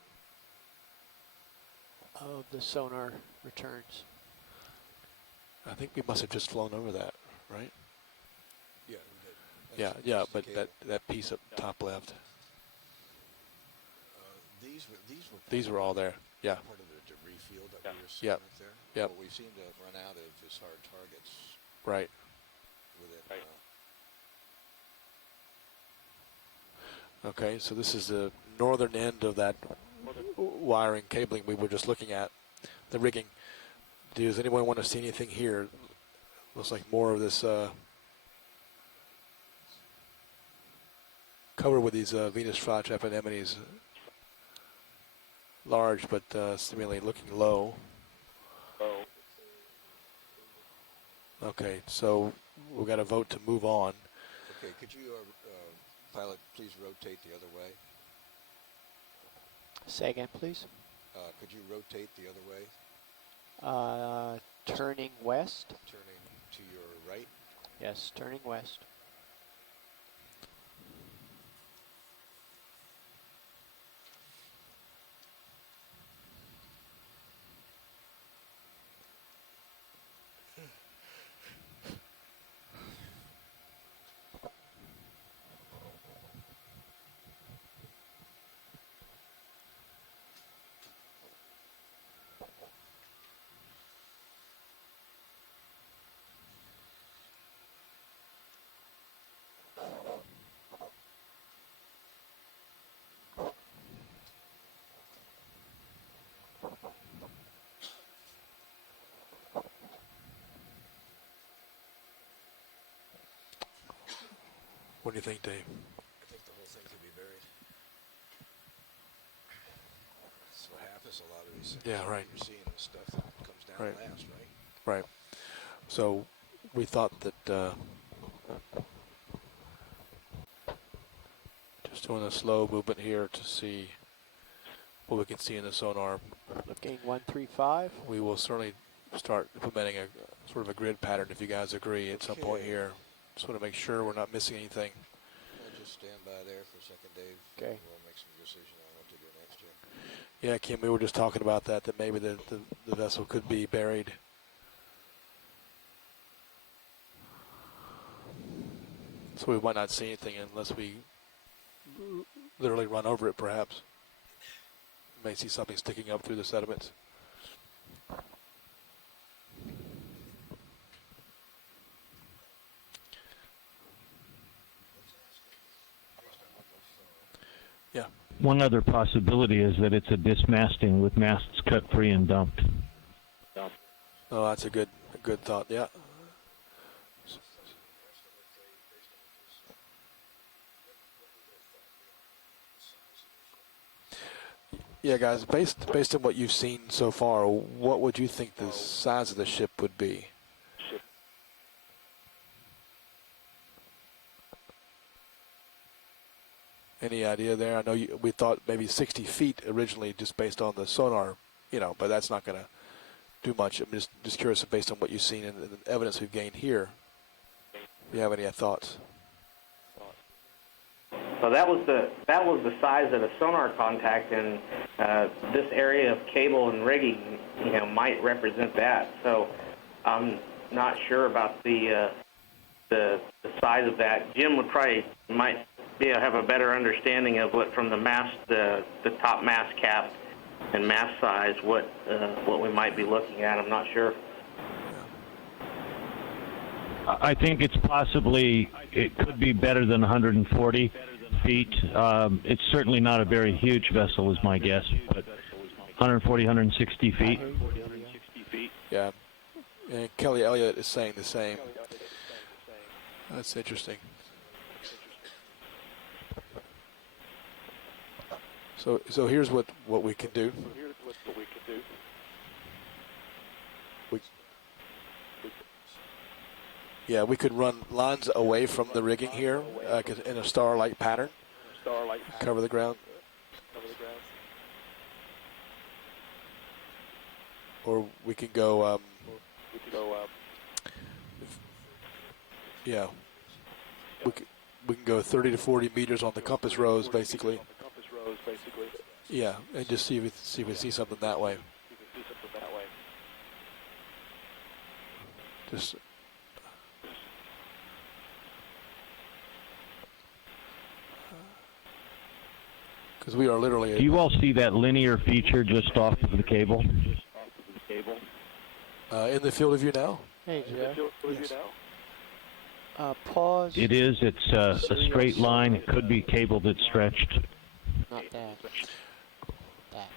of the sonar returns. I think we must have just flown over that, right? Yeah, we did. Yeah, but that piece up top left. These were all there. Yeah. Part of the debris field that we were seeing Yep. right there. Yep. What we seem to have run out of is hard targets. Right. Within. Okay, so this is the northern end of that wiring cabling we were just looking at, the rigging. Does anyone want to see anything here? Looks like more of this covered with these Venus flytrap anemones. Large, but seemingly looking low. Okay, so we've got to vote to move on. Okay, could you, pilot, please rotate the other way? Say again, please. Could you rotate the other way? Turning west. Turning to your right? Yes, turning west. What do you think, Dave? I think the whole thing could be buried. That's what happens a lot of these things. Yeah, right. You're seeing this stuff that comes down Right. last, right? Right. So we thought that just doing a slow movement here to see what we can see in the sonar. Looking 135. We will certainly start implementing a sort of a grid pattern if you guys agree at some point here. Just want to make sure we're not missing anything. Just stand by there for a second, Dave. Okay. We'll make some decision on what to do next year. Yeah, Kim, we were just talking about that maybe the vessel could be buried. So we might not see anything unless we literally run over it, perhaps. We may see something sticking up through the sediments. Yeah. One other possibility is that it's a dismasting with masts cut free and dumped. Oh, that's a good thought. Yeah. Yeah, guys. Based on what you've seen so far, what would you think the size of the ship would be? Any idea there? I know we thought maybe 60 feet originally, just based on the sonar, but that's not going to do much. I'm just curious, based on what you've seen and the evidence we've gained here. Do you have any thoughts? So that was the size of the sonar contact, and this area of cable and rigging, might represent that. So I'm not sure about the size of that. Jim might have a better understanding of what from the mast, the top mast cap and mast size, what we might be looking at. I'm not sure. I think it could be better than 140 feet. It's certainly not a very huge vessel, is my guess, but 140, 160 feet. Yeah. And Kelly Elliott is saying the same. That's interesting. So here's what we can do. We could run lines away from the rigging here in a star-like pattern. Cover the ground. Or we can go. We can go 30 to 40 meters on the compass rose, basically. Yeah, and just see if we see something that way. Just. Because we are literally... Do you all see that linear feature just off of the cable? In the field of view now? Hey, Joe. Yes. Pause. It is. It's a straight line. It could be cable that's stretched. Not that. That.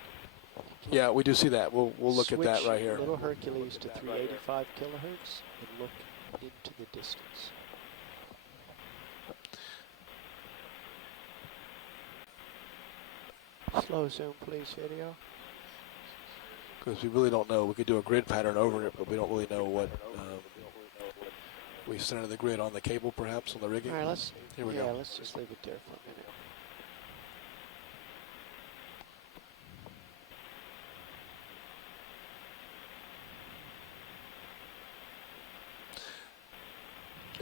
Yeah, we do see that. We'll look at that right here. Little Hercules to 385 kilohertz and look into the distance. Slow zoom, please, video. Because we really don't know. We could do a grid pattern over it, but we don't really know what we center the grid on the cable, perhaps, on the rigging. All right, let's, Here we go. Let's just leave it there for a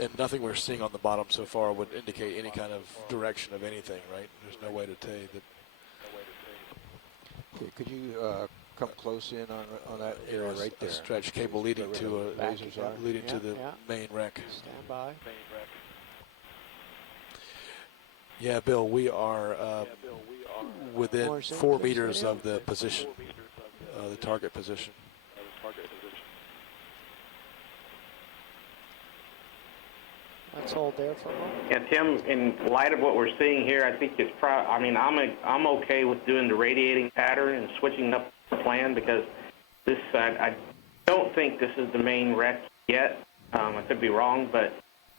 minute. And nothing we're seeing on the bottom so far would indicate any kind of direction of anything, right? There's no way to tell you that. Okay, could you come close in on that area right there? A stretch cable leading to the main wreck. Stand by. Yeah, Bill, we are within 4 meters of the position, the target position. Let's hold there for a moment. Yeah, Tim, in light of what we're seeing here, I think it's I mean, I'm okay with doing the radiating pattern and switching up the plan because this, I don't think this is the main wreck yet. I could be wrong, but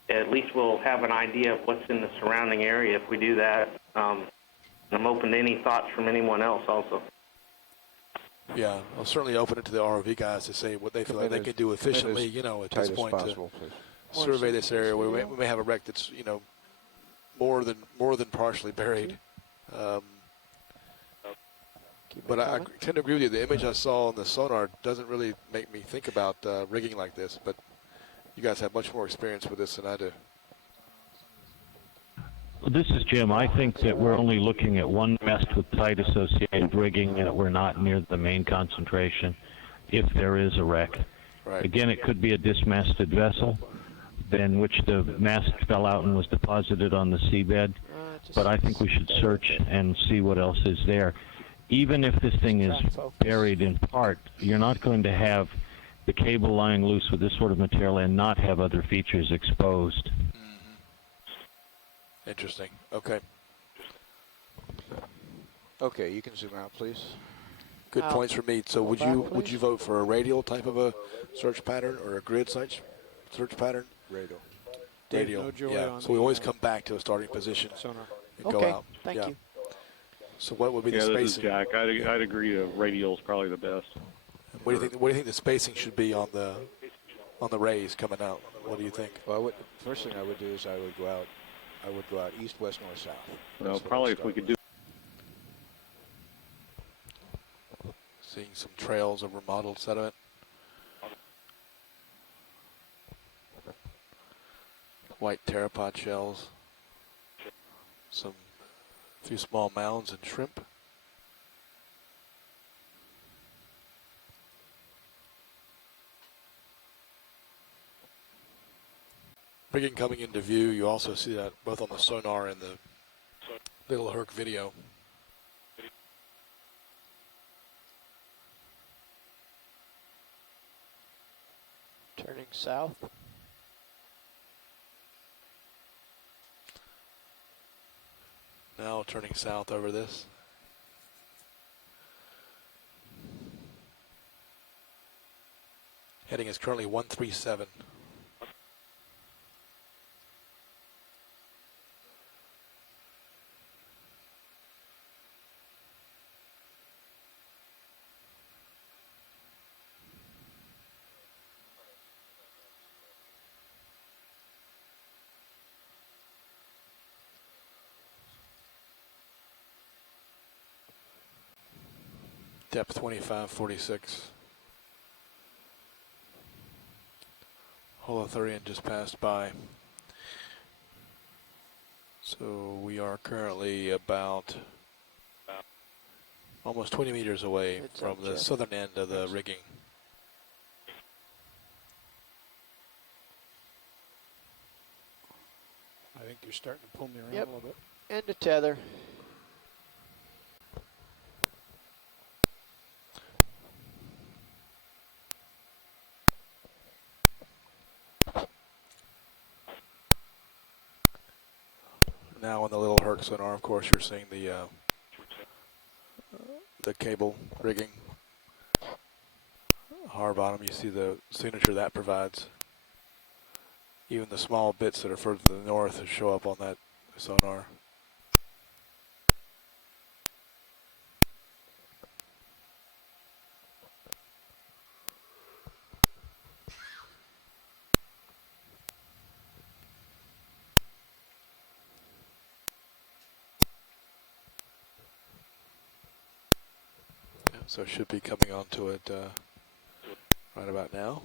at least we'll have an idea of what's in the surrounding area if we do that. I'm open to any thoughts from anyone else also. Yeah, I'll certainly open it to the ROV guys to say what they feel like they can do efficiently, you know, at this point possible, to please. survey this area. We may have a wreck that's, you know, more than partially buried. But I tend to agree with you. The image I saw on the sonar doesn't really make me think about rigging like this, but you guys have much more experience with this than I do. Well, this is Jim. I think that we're only looking at one mast with tight associated rigging, and we're not near the main concentration if there is a wreck. Right. Again, it could be a dismasted vessel, in which the mast fell out and was deposited on the seabed. But I think we should search and see what else is there. Even if this thing is buried in part, you're not going to have the cable lying loose with this sort of material and not have other features exposed. Interesting. Okay. Okay, you can zoom out, please. Good points for me. So would you vote for a radial type of a search pattern or a grid search pattern? Radial. Radial. Yeah. So we always come back to a starting position and go out. Thank you. So what would be the This spacing? is Jack. I'd agree that radial is probably the best. What do you think the spacing should be on the rays coming out? What do you think? Well, first thing I would do is I would go out east, west, north, south. Well, probably if we could do. Seeing some trails of remodeled sediment. White pteropod shells. A few small mounds and shrimp. Rigging coming into view, you also see that both on the sonar and the Little Herc video. Turning south. Now turning south over this. Heading is currently 137. Depth 2546. Holothurian just passed by. So we are currently about almost 20 meters away from the southern end of the rigging. I think you're starting to pull me around a little bit. End of tether. now on the little Herc sonar, of course, you're seeing the cable rigging. Hard bottom, you see the signature that provides. Even the small bits that are further to the north show up on that sonar. So it should be coming onto it right about now.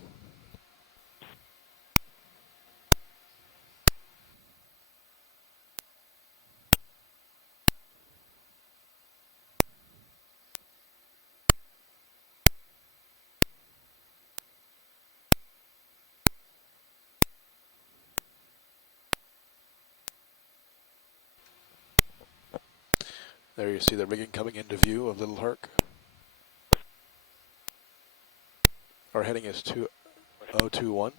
There you see the rigging coming into view of Little Herc. Our heading is 2021.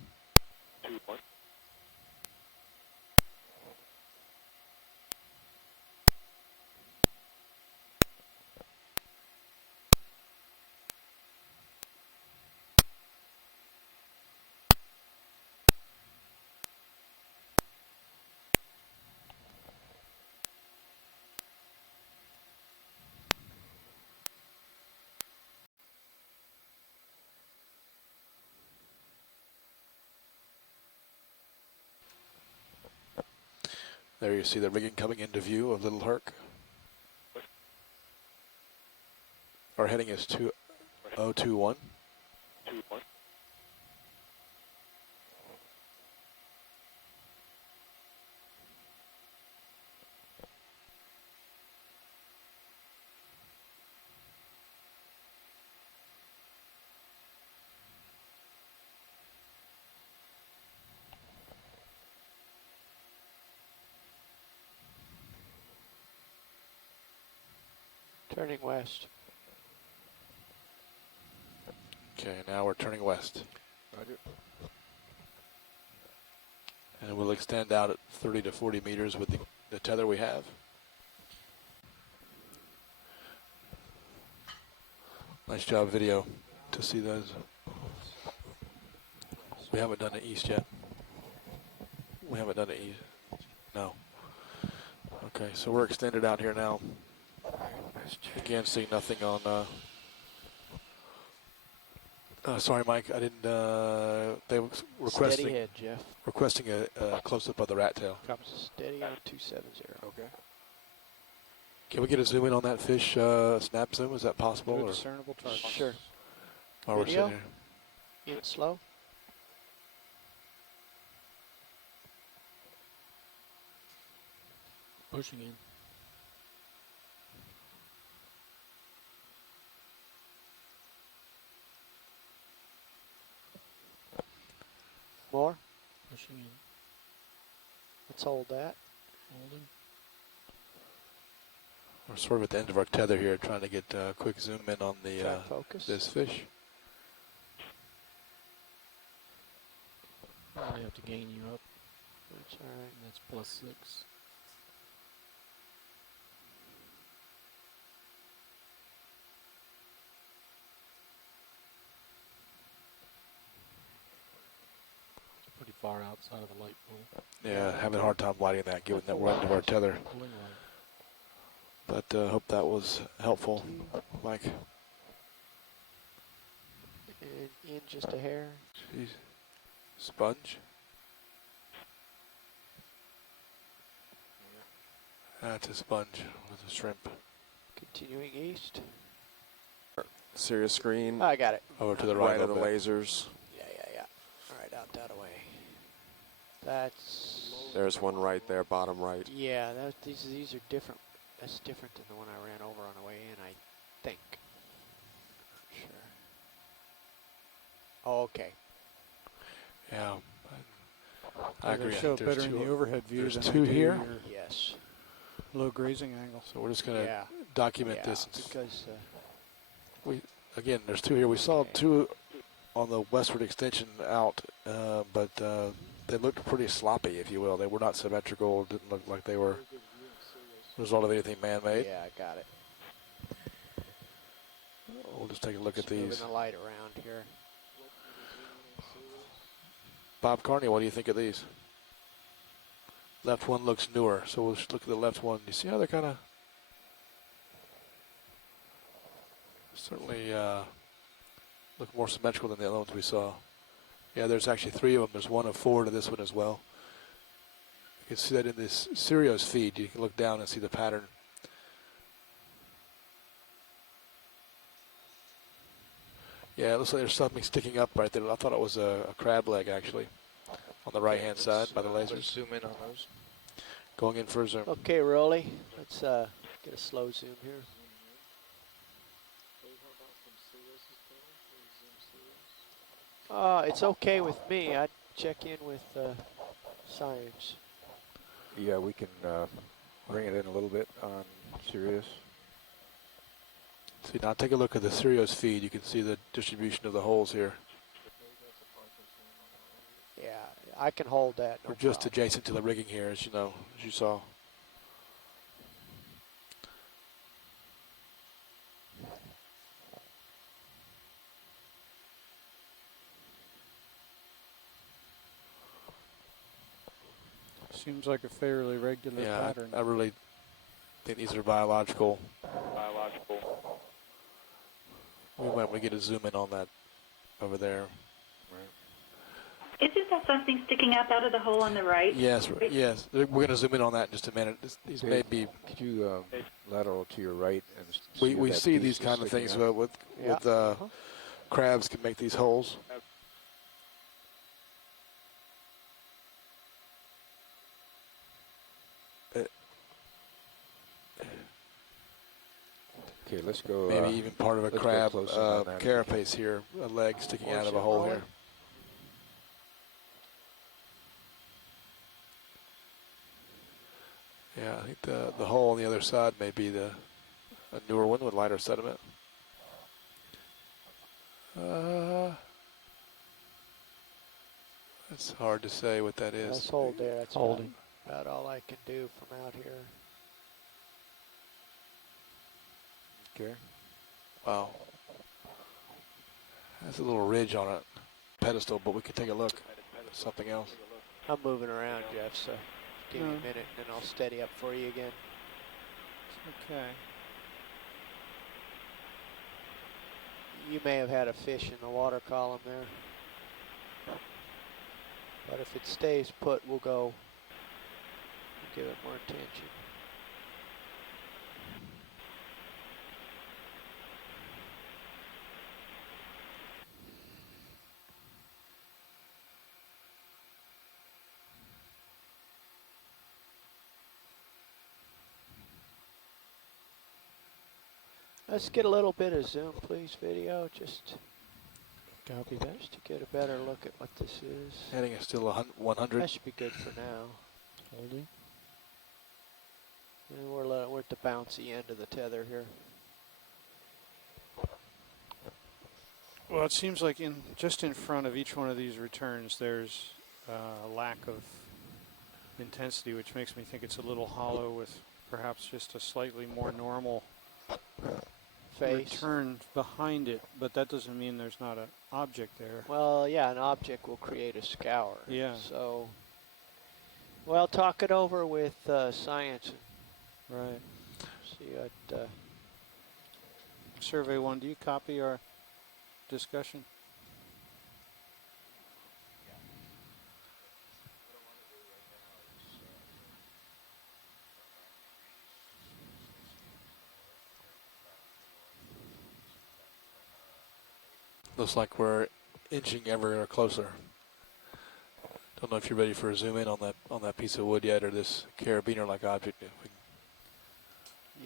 There you see the rigging coming into view of Little Herc. Our heading is 2021. Turning west. Okay, now we're turning west. Roger. And we'll extend out at 30 to 40 meters with the tether we have. Nice job video to see those. We haven't done it east yet. We haven't done it east. No. Okay, so we're extended out here now. Again, seeing nothing on. Sorry, Mike. I didn't. They were requesting. Steady head, Jeff. Requesting a close-up of the rat tail. Comes steady on 270. Okay. Can we get a zoom in on that fish? Snap zoom? Is that possible? Through Or discernible target. Sure. while we're Video? sitting here? In slow. Pushing in. More. Pushing in. Let's hold that. Holding. We're sort of at the end of our tether here, trying to get a quick zoom in on the Track focus. this fish. I have to gain you up. That's all right. That's +6. Pretty far outside of the light pole. Yeah, having a hard time lighting that, given that we're at the end of our tether. Pulling light. But hope that was helpful, Mike. And in just a hair. Jeez. Sponge. That's a sponge with a shrimp. Continuing east. Sirius screen. I got it. Over to the right of a the bit. lasers. Yeah. All right, out that way. That's. There's one right there, bottom right. Yeah, these are different. That's different than the one I ran over on the way in, I think. Sure. Oh, okay. Yeah. I agree. They I show think there's better in the overhead view there's than two they do here. your Yes. low grazing angle. So we're just going to Yeah. document Yeah, this. because Again, there's two here. We saw two on the westward extension out, but they looked pretty sloppy, if you will. They were not symmetrical. Didn't look like they were result of anything man-made. Yeah, I got it. We'll just take a look Just at these. moving the light around here. Bob Carney, what do you think of these? Left one looks newer, so we'll just look at the left one. You see how they're kind of certainly look more symmetrical than the other ones we saw. Yeah, there's actually 3 of them. There's one of 4 to this one as well. You can see that in this Sirius feed. You can look down and see the pattern. Yeah, it looks like there's something sticking up right there. I thought it was a crab leg, actually, on the right-hand side by the lasers. Let's zoom in on those. Going in for a zoom. Okay, Rolly, let's get a slow zoom here. It's okay with me. I'd check in with science. Yeah, we can bring it in a little bit on Sirius. See, now take a look at the Sirius feed. You can see the distribution of the holes here. Yeah, I can hold that. We're just adjacent to the rigging here, as you know, as you saw. Seems like a fairly regular pattern. I really think these are biological. We might get a zoom in on that over there. Isn't that something sticking up out of the hole on the right? Yes, yes. We're going to zoom in on that in just a minute. These may be. Could you lateral to your right and We see these kind of things with crabs can make these holes. Okay, let's go. Maybe even part of a crab carapace here, a leg sticking out of a hole here. Yeah, I think the hole on the other side may be a newer one with lighter sediment. It's hard to say what that is. Let's hold there. That's holding. About all I can do from out here. Okay. Wow. Has a little ridge on it, pedestal, but we could take a look at something else. I'm moving around, Jeff, so give me a minute and then I'll steady up for you again. Okay. You may have had a fish in the water column there. But if it stays put, we'll give it more attention. Let's get a little bit of zoom, please, video. Just copy that. Just to get a better look at what this is. Heading is still 100. That should be good for now. Holding. And we're at the bouncy end of the tether here. Well, it seems like just in front of each one of these returns, there's a lack of intensity, which makes me think it's a little hollow with perhaps just a slightly more normal face return behind it, but that doesn't mean there's not an object there. Well, yeah, an object will create a scour. Yeah. So, well, talk it over with science. Right. See what. Survey 1, do you copy our discussion? Looks like we're inching ever closer. Don't know if you're ready for a zoom in on that piece of wood yet, or this carabiner-like object.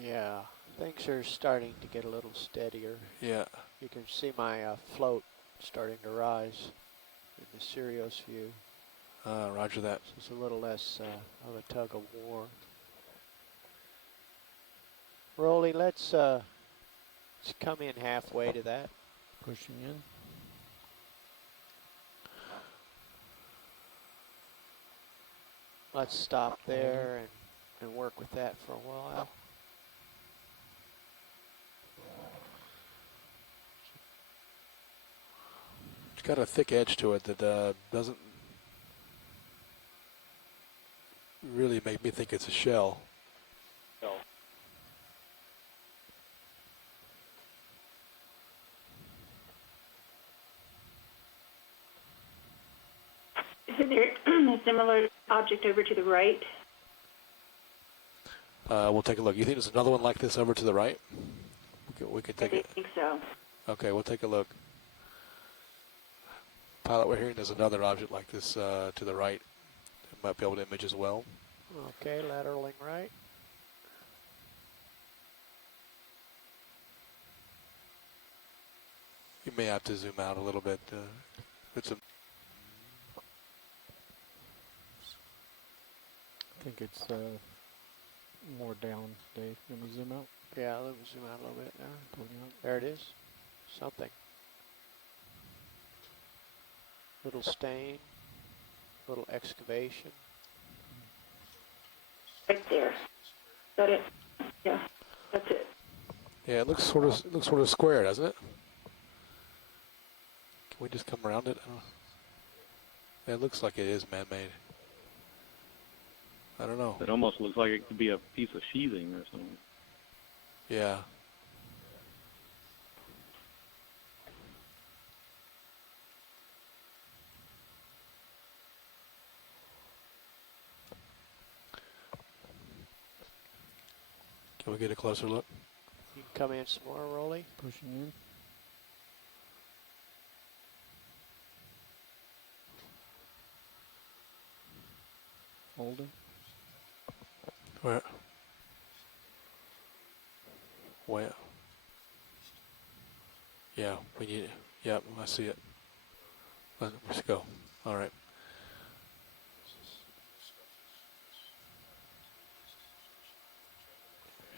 Yeah, things are starting to get a little steadier. Yeah. You can see my float starting to rise in the Sirius view. Roger that. So it's a little less of a tug of war. Rolly, let's come in halfway to that. Pushing in. Let's stop there and work with that for a while. It's got a thick edge to it that doesn't really make me think it's a shell. Is there a similar object over to the right? We'll take a look. You think there's another one like this over to the right? We could take it. I think so. Okay, we'll take a look. Pilot, we're hearing there's another object like this to the right. It might be able to image as well. Okay, lateraling right. You may have to zoom out a little bit. It's a I think it's more down, Dave. Let me zoom out. Yeah, let me zoom out a little bit there. There it is. Something. Little stain. Little excavation. Right there. Is that it? Yeah, that's it. Yeah, it looks sort of square, doesn't it? Can we just come around it? I don't know. Yeah, it looks like it is man-made. I don't know. It almost looks like it could be a piece of sheathing or something. Yeah. Can we get a closer look? You can come in some more, Rolly. Pushing in. Holding. Where? Where? Yeah, we need it. Yep, I see it. Let's go. All right.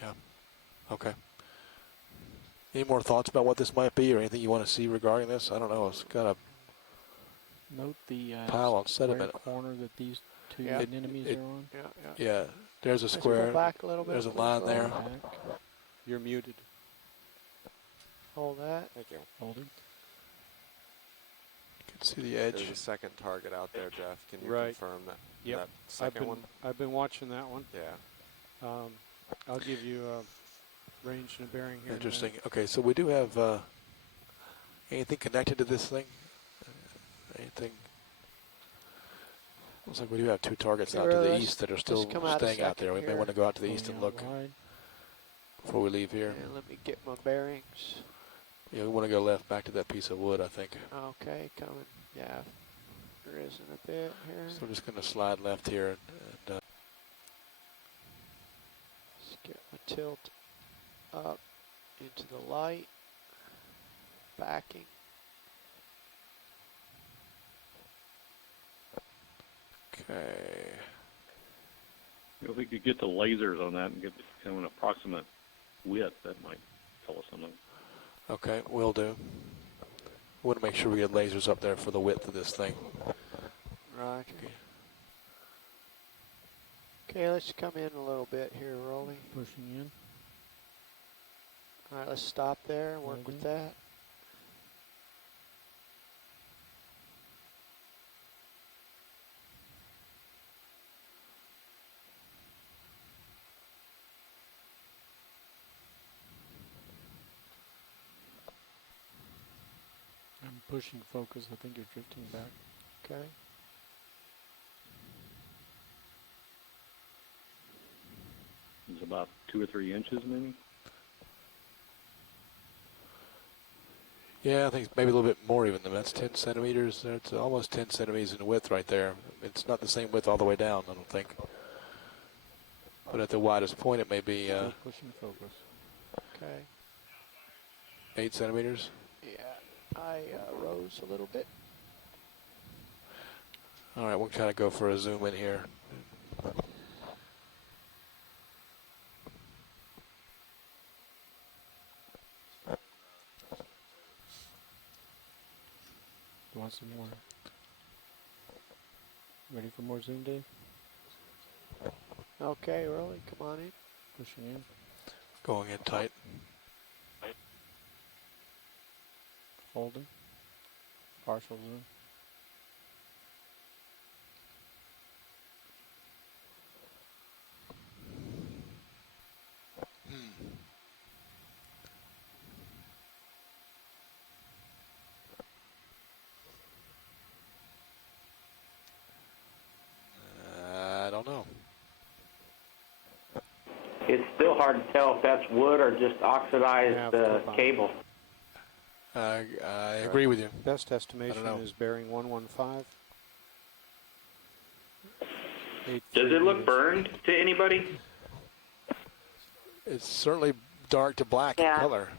Yeah. Okay. Any more thoughts about what this might be, or anything you want to see regarding this? I don't know. It's got a Note the pile on square sediment. corner that these two Yeah. anemones are on. Yeah, there's a Let's go square. back a little bit, There's a please, line there. Roll. Back. You're muted. Hold that. Thank you. Holding. You can see the edge. There's a second target out there, Jeff. Can you Right. confirm that? Yep. That second one? I've been watching that one. Yeah. I'll give you a range and a bearing here. Interesting. Okay, so we do have anything connected to this thing? Anything? Looks like we do have two targets out to the east that are still staying out there. We may want to go out to the east and look before we leave here. And let me get my bearings. Yeah, we want to go left back to that piece of wood, I think. Okay, coming. Yeah, risen a bit here. So we're just going to slide left here. And Let's get my tilt up into the light. Backing. okay. If we could get the lasers on that and get kind of an approximate width, that might tell us something. Okay, will do. We want to make sure we get lasers up there for the width of this thing. Right. Okay, let's come in a little bit here, Rolly. Pushing in. All right, let's stop there and work with that. I'm pushing focus. I think you're drifting back. Okay. It's about 2 or 3 inches, maybe. Yeah, I think maybe a little bit more even. That's 10 centimeters. It's almost 10 centimeters in width right there. It's not the same width all the way down, I don't think. But at the widest point, it may be pushing focus. Okay. 8 centimeters. Yeah, I rose a little bit. All right, we'll kind of go for a zoom in here. You want some more? Ready for more zoom, Dave? Okay, Rolly, come on in. Pushing in. Going in tight. Holding. Partial zoom. I don't know. It's still hard to tell if that's wood or just oxidized cable. I agree with you. Best estimation know. is bearing 115. Does it look burned to anybody? It's certainly dark to black in color.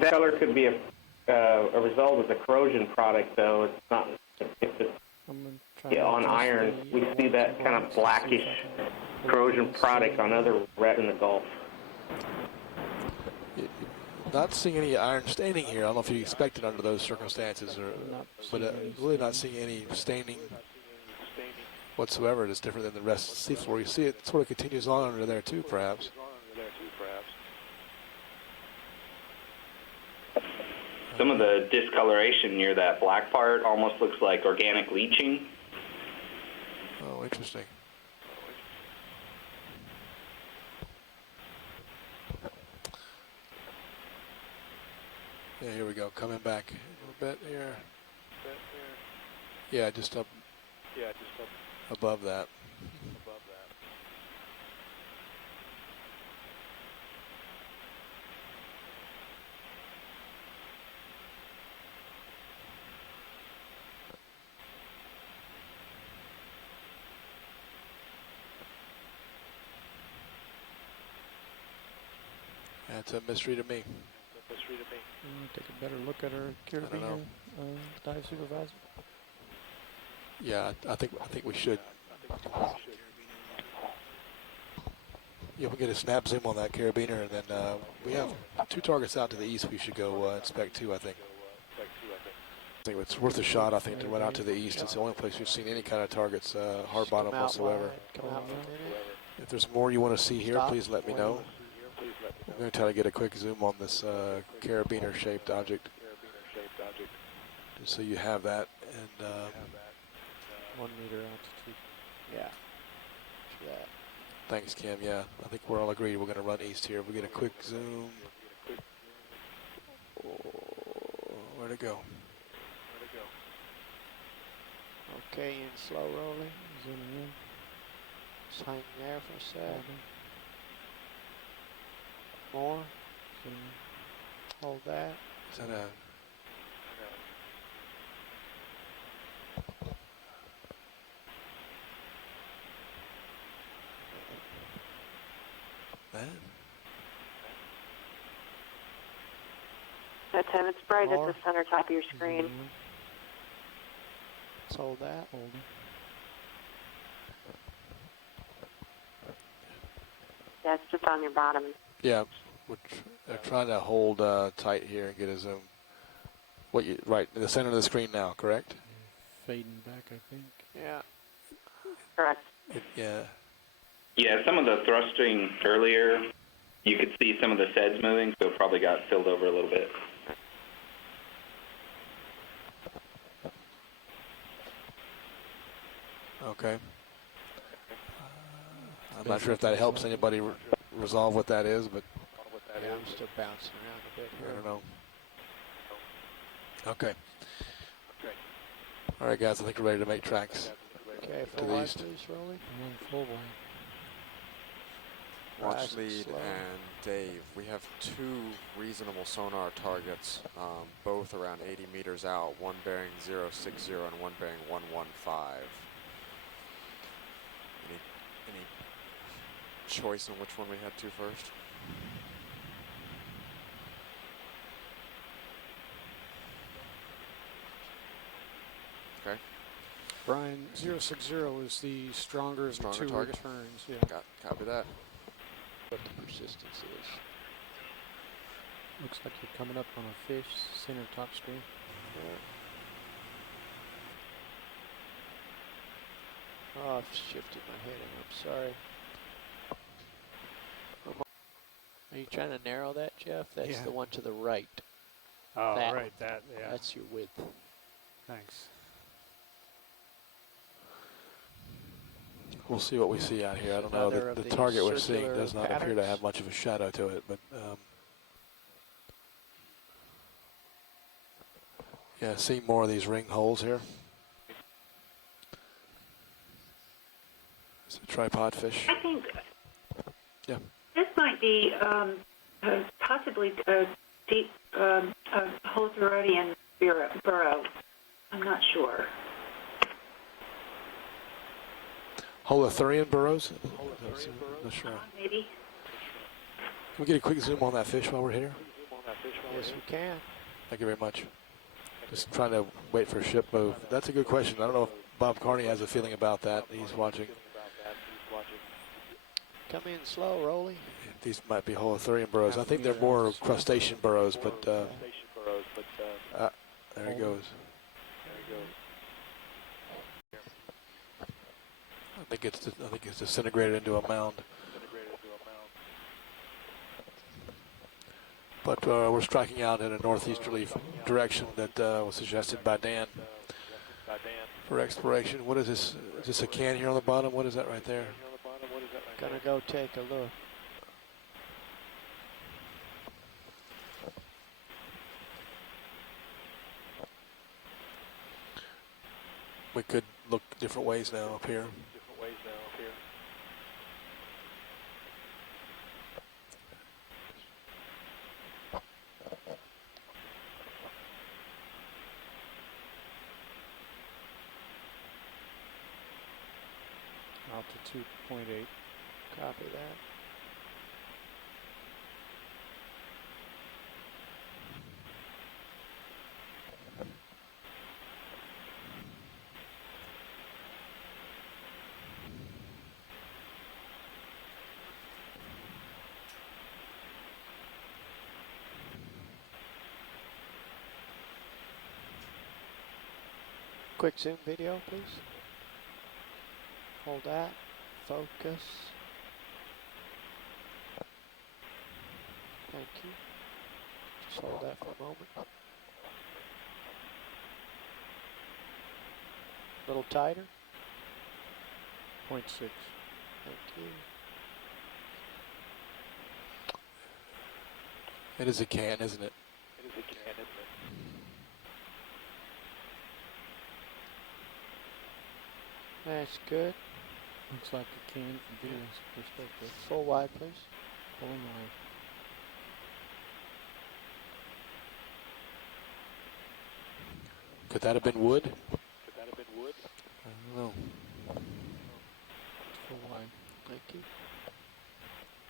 That color could be a result of the corrosion product, though. It's not. If it's on iron, we see that kind of blackish corrosion product on other red in the Gulf. Not seeing any iron staining here. I don't know if you expect it under those circumstances, but really not seeing any staining whatsoever. It's different than the rest of the seafloor. You see it sort of continues on under there too, perhaps. Some of the discoloration near that black part almost looks like organic leaching. Oh, interesting. Yeah, here we go. Coming back a little bit here. Yeah, just up. Above that. That's a mystery to me. Take a better look at our carabiner dive supervisor. Yeah, I think we should. Yeah, we'll get a snap zoom on that carabiner, and then we have 2 targets out to the east we should go inspect too, I think. I think it's worth a shot, I think, to run out to the east. It's the only place we've seen any kind of targets, hard bottom whatsoever. If there's more you want to see here, please let me know. I'm going to try to get a quick zoom on this carabiner-shaped object, just so you have that. And 1 meter altitude. Yeah. That. Thanks, Kim. Yeah, I think we're all agreed we're going to run east here. We get a quick zoom. Oh, where'd it go? Okay, in slow rolling. Zooming in. Just hang there for a sec. More. Hold that. Is that a... That? That's him. It's bright at the center top of your screen. Let's hold that. Hold it. Yeah, it's just on your bottom. Yeah, we're trying to hold tight here and get a zoom. Right in the center of the screen now, correct? Fading back, I think. Yeah. Correct. Yeah. Yeah, some of the thrusting earlier, you could see some of the seds moving, so it probably got filled over a little bit. Okay. I'm not sure if that helps anybody resolve what that is, but Yeah, I'm still bouncing around a bit here. I don't know. Okay. All right, guys, I think we're ready to make tracks Okay, to full the wide, east. please, Rolly. Full wide. Watch Rise and lead slow. and Dave. We have 2 reasonable sonar targets, both around 80 meters out, one bearing 060 and one bearing 115. Any choice on which one we head to first? Okay. Brian, 060 is the stronger of the 2 target? returns. Yeah. Copy that. What the persistence is. Looks like you're coming up on a fish, center top screen. Oh, I've shifted my heading. I'm sorry. Are you trying to narrow that, Jeff? That's Yeah. the one to the right. Oh, that right, that, yeah. That's your width. Thanks. We'll see what we see out here. I don't know. Another The of target we're these seeing circular does not appear to patterns. have much of a shadow to it, but yeah, see more of these ring holes here. It's a tripod fish. I think Yeah. this might be possibly a deep Holtherodian burrow. I'm not sure. Holothurian burrows? Not sure. Maybe. Can we get a quick zoom on that fish while we're here? Yes, we can. Thank you very much. Just trying to wait for a ship move. That's a good question. I don't know if Bob Carney has a feeling about that. He's watching. Come in slow, Rolly. These might be Holothurian burrows. I think they're more crustacean burrows, but there he goes. I think it's disintegrated into a mound. But we're striking out in a northeasterly direction that was suggested by Dan for exploration. What is this? Is this a can here on the bottom? What is that right there? Gonna go take a look. We could look different ways now up here. Altitude 0.8. Copy that. Quick zoom video, please. Hold that. Focus. Thank you. Just hold that for a moment. A little tighter. 0.6. Thank you. It is a can, isn't it? That's good. Looks like a can from Venus perspective. Full wide, please. Full and wide. Could that have been wood? I don't know. Full wide. Thank you.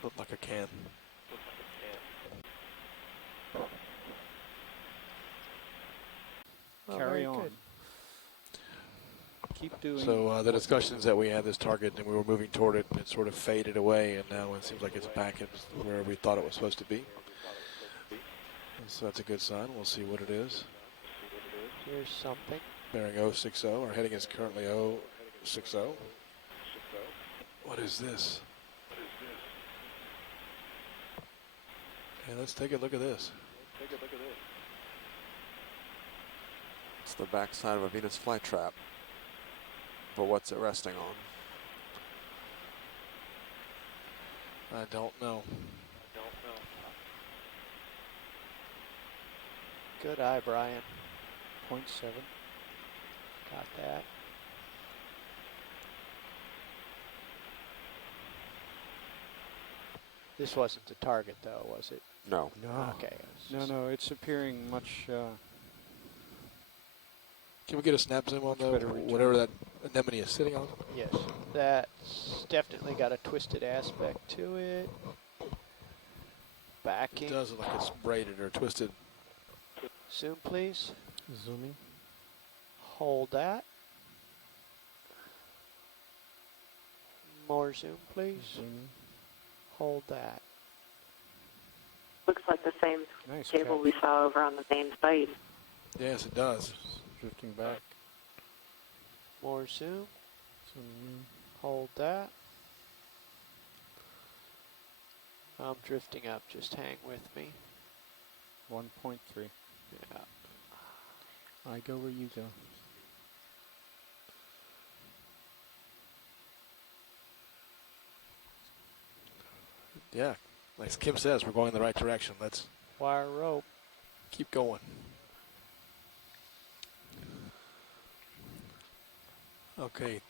Looked like a can. Oh, Carry very on. good. Keep doing. So the discussions that we had this target and we were moving toward it, and it sort of faded away, and now it seems like it's back at where we thought it was supposed to be. And so that's a good sign. We'll see what it is. Here's something. Bearing 060. Our heading is currently 060. What is this? Okay, let's take a look at this. It's the backside of a Venus flytrap. But what's it resting on? I don't know. Good eye, Brian. 0.7. Got that. This wasn't the target, though, was it? No. No. Okay. No, it's appearing much. Can we get a snap zoom on whatever that anemone is sitting on? Yes, that's definitely got a twisted aspect to it. Backing. It does look like it's braided or twisted. Zoom, please. Zooming. Hold that. More zoom, please. Zooming. Hold that. Looks like the same Nice cable catch. we saw over on the main site. Yes, it does. Drifting back. More zoom. Hold that. I'm drifting up, just hang with me. 1.3. Yeah. I go where you go. Yeah, like Kim says, we're going in the right direction. Let's wire rope. Keep going. Okay.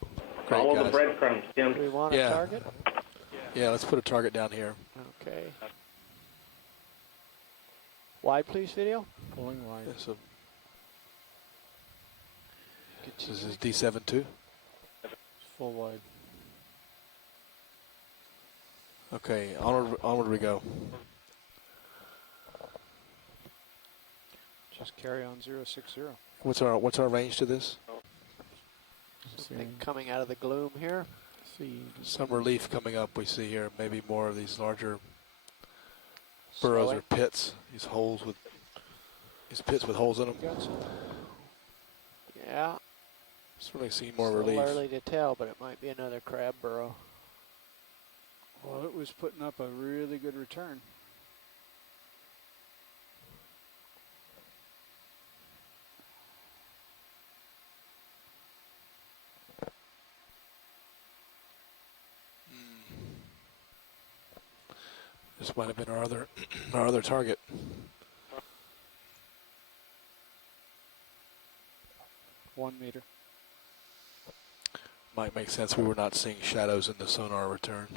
Great, Follow guys. the breadcrumbs, Tim. Do we want a target? Yeah, let's put a target down here. Okay. Wide, please, video. Pulling wide. Yeah, so this is D7-2. Full wide. Okay, onward we go. Just carry on 060. What's our range to this? Something coming out of the gloom here. Some relief coming up. We see here maybe more of these larger burrows Slowing. or pits. These pits with holes in them. Yeah. Certainly see more It's a little relief. early to tell, but it might be another crab burrow. Well, it was putting up a really good return. This might have been our other target. $1 meter. Might make sense. We were not seeing shadows in the sonar return.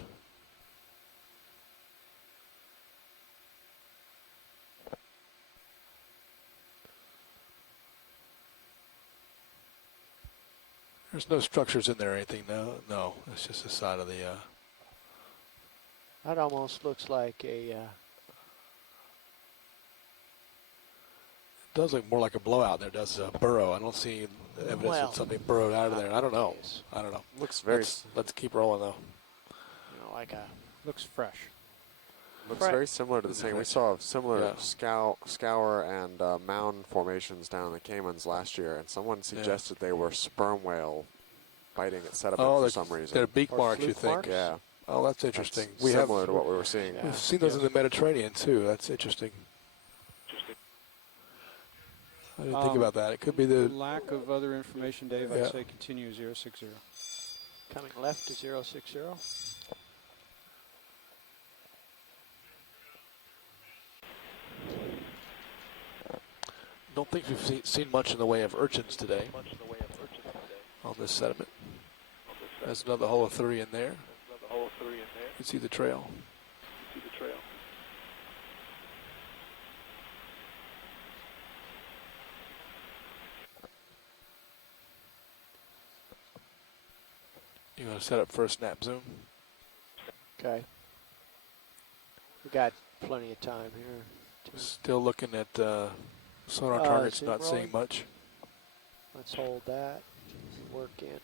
There's no structures in there or anything, no. It's just the side of the... That almost looks like a... It does look more like a blowout there, does a burrow. I don't see evidence Well, that something burrowed out of there. I don't know. Looks very... Let's keep rolling, though. You know, like a... Looks fresh. Looks very similar to the same. We saw similar scour and mound formations down in the Caymans last year, and someone suggested they were sperm whale biting at sediment for some reason. They're beak marks, you think? Marks? Yeah. Oh, that's interesting. That's similar to what we were seeing. We've seen those in the Mediterranean, too. That's interesting. I didn't think about that. It could be the... Lack of other information, Dave. I'd say continue 060. Coming left to 060. Don't think we've seen much in the way of urchins today on this sediment. There's another hole of 3 in there. You can see the trail. You want to set up for a snap zoom? Okay. We got plenty of time here. Still looking at sonar targets, not seeing much. Let's hold that. Work in.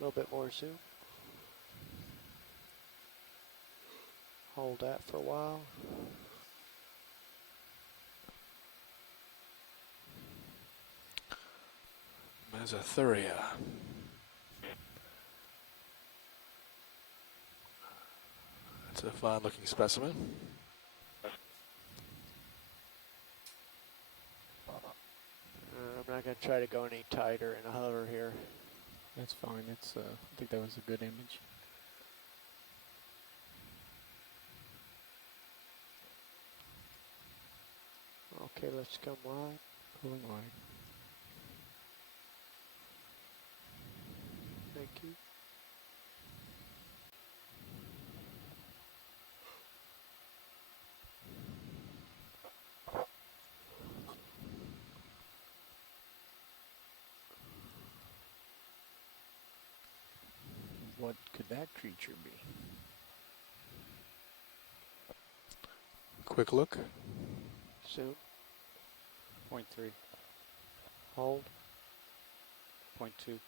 A little bit more zoom. Hold that for a while. Mesothuria. That's a fine looking specimen. I'm not going to try to go any tighter in a hover here. That's fine. It's. I think that was a good image. Okay, let's come wide. Pulling wide. Thank you. What could that creature be? Quick look. Zoom. 0.3. Hold. 0.2.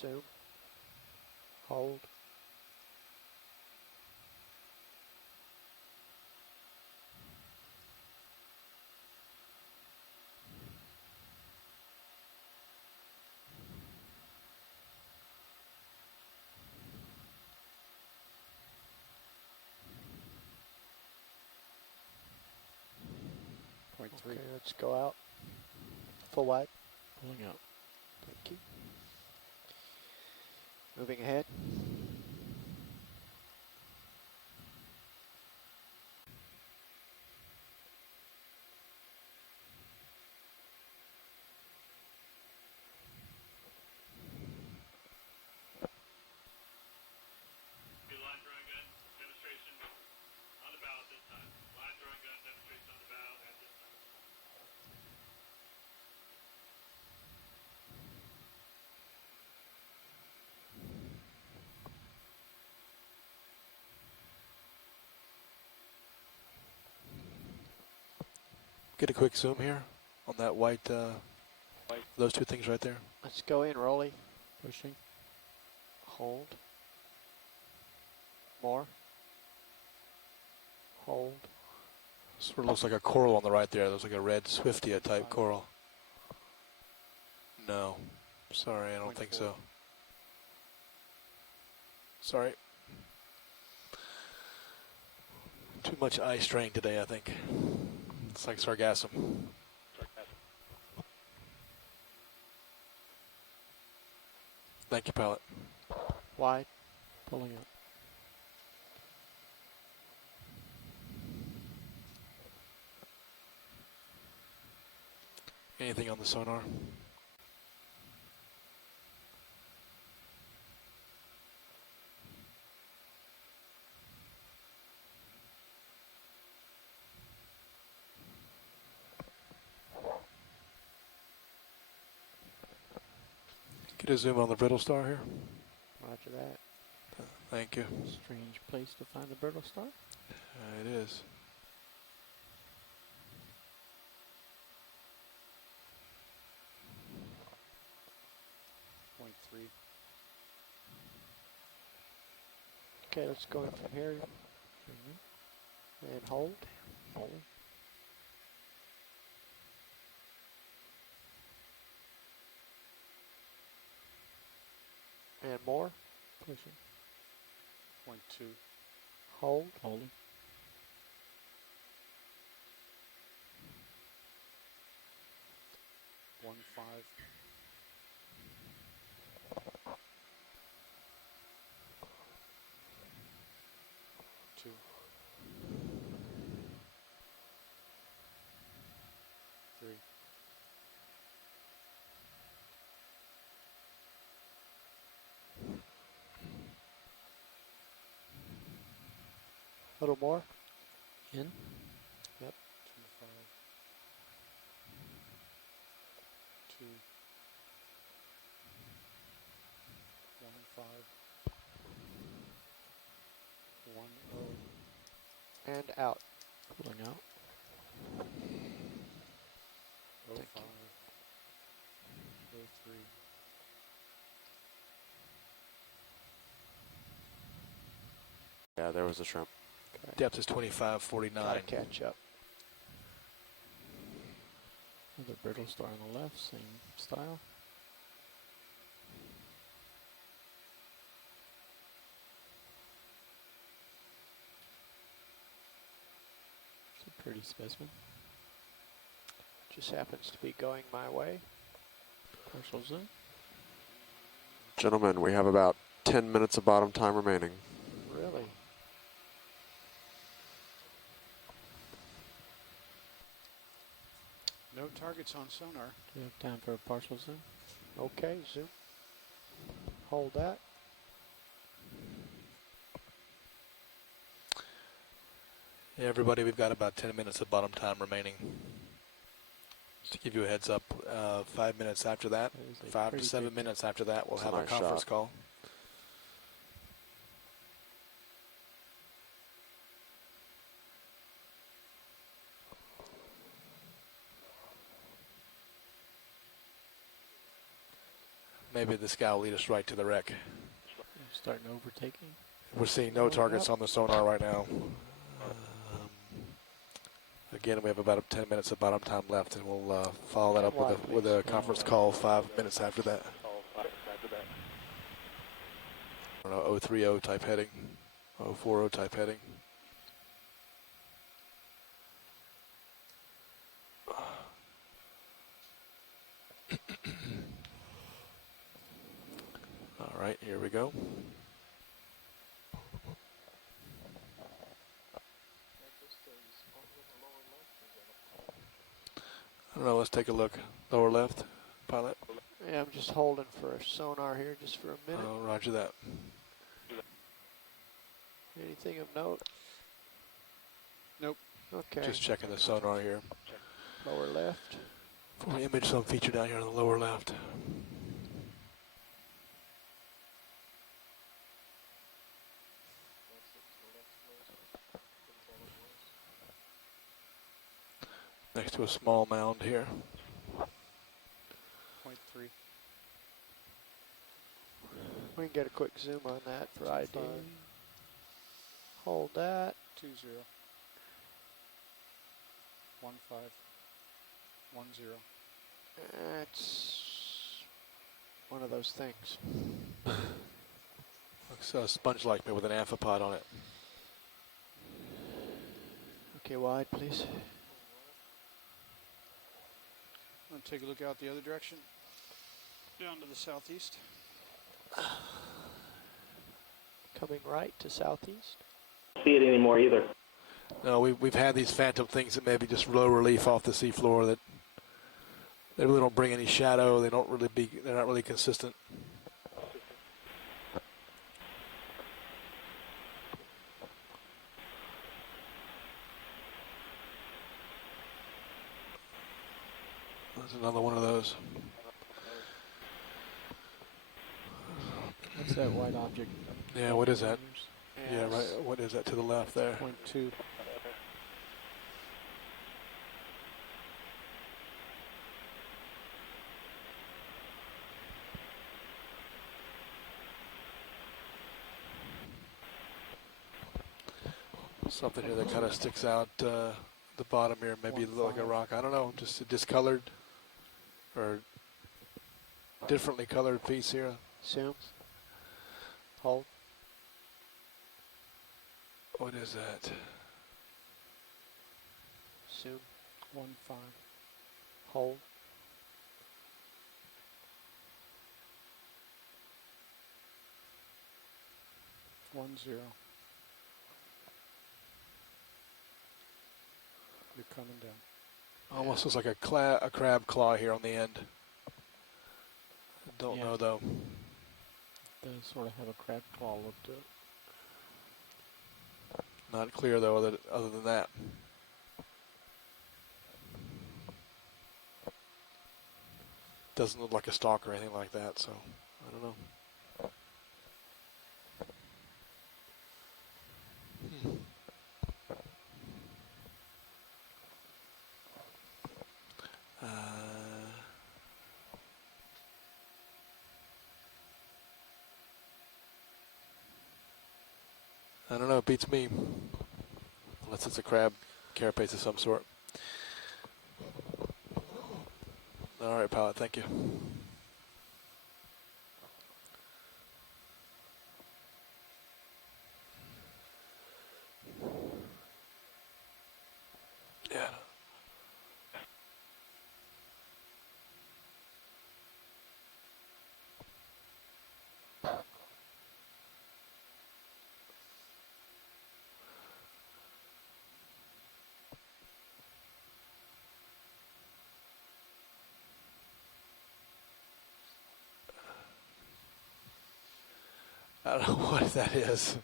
Zoom. Hold. 3. Okay, let's go out. Full wide. Pulling out. Thank you. Moving ahead. Get a quick zoom here on that white, those two things right there. Let's go in, Rolly. Pushing. Hold. More. Hold. Sort of looks like a coral on the right there. Looks like a red Swiftia type coral. No. Sorry, I don't think so. Sorry. Too much eye strain today, I think. It's like sargassum. Thank you, pilot. Wide. Pulling up. Anything on the sonar? Get a zoom on the brittle star here. Roger that. Thank you. Strange place to find the brittle star. It is. Okay, let's go in from here. And hold. Hold. And more. Pushing. 0.2. Hold. Holding. One 5. Two. 3. A little more. In. Yep. 2 5. 2. 1 5. 1 0. And out. Pulling out. 0 Thank 5. you. 0 3. Yeah, there was a shrimp. Okay. Depth is 2549. Gotta catch up. Another brittle star on the left, same style. It's a pretty specimen. Just happens to be going my way. Partial zoom. Gentlemen, we have about 10 minutes of bottom time remaining. Really? No targets on sonar. Do we have time for a partial zoom? Okay, zoom. Hold that. Yeah, everybody, we've got about 10 minutes of bottom time remaining. Just to give you a heads up, 5 minutes after that, 5 to 7 minutes after that, we'll have a conference call. Maybe this guy will lead us right to the wreck. Starting overtaking. We're seeing no targets on the sonar right now. Again, we have about 10 minutes of bottom time left, and we'll follow that up with a conference call 5 minutes after that. I don't know, 030 type heading, 040 type heading. All right, here we go. I don't know, let's take a look. Lower left, pilot. Yeah, I'm just holding for a sonar here just for a minute. Oh, roger that. Anything of note? Nope. Okay. Just checking the sonar here. Lower left. For an image some feature down here on the lower left. Next to a small mound here. 0.3. We can get a quick zoom on that for ID. Hold that. 20. 1510. That's one of those things. Looks sponge-like, but with an amphipod on it. Okay, wide, please. I'm going to take a look out the other direction. Down to the southeast. Coming right to southeast. See it anymore either. No, we've had these phantom things that maybe just low relief off the seafloor that they really don't bring any shadow. They're not really consistent. There's another one of those. What's that white object? Yeah, what is that? Yeah, right. What is that to the left there? 0.2. Something here that kind of sticks out the bottom here, maybe like a rock. I don't know, just a discolored or differently colored piece here. Zoom. Hold. What is that? Zoom. 1.5. Hold. One zero. You're coming down. Almost looks like a crab claw here on the end. Don't know though. Does sort of have a crab claw look to it. Not clear though, other than that. Doesn't look like a stalk or anything like that, so I don't know. I don't know, it beats me. Unless it's a crab carapace of some sort. All right, pilot, thank you. Yeah. I don't know what that is.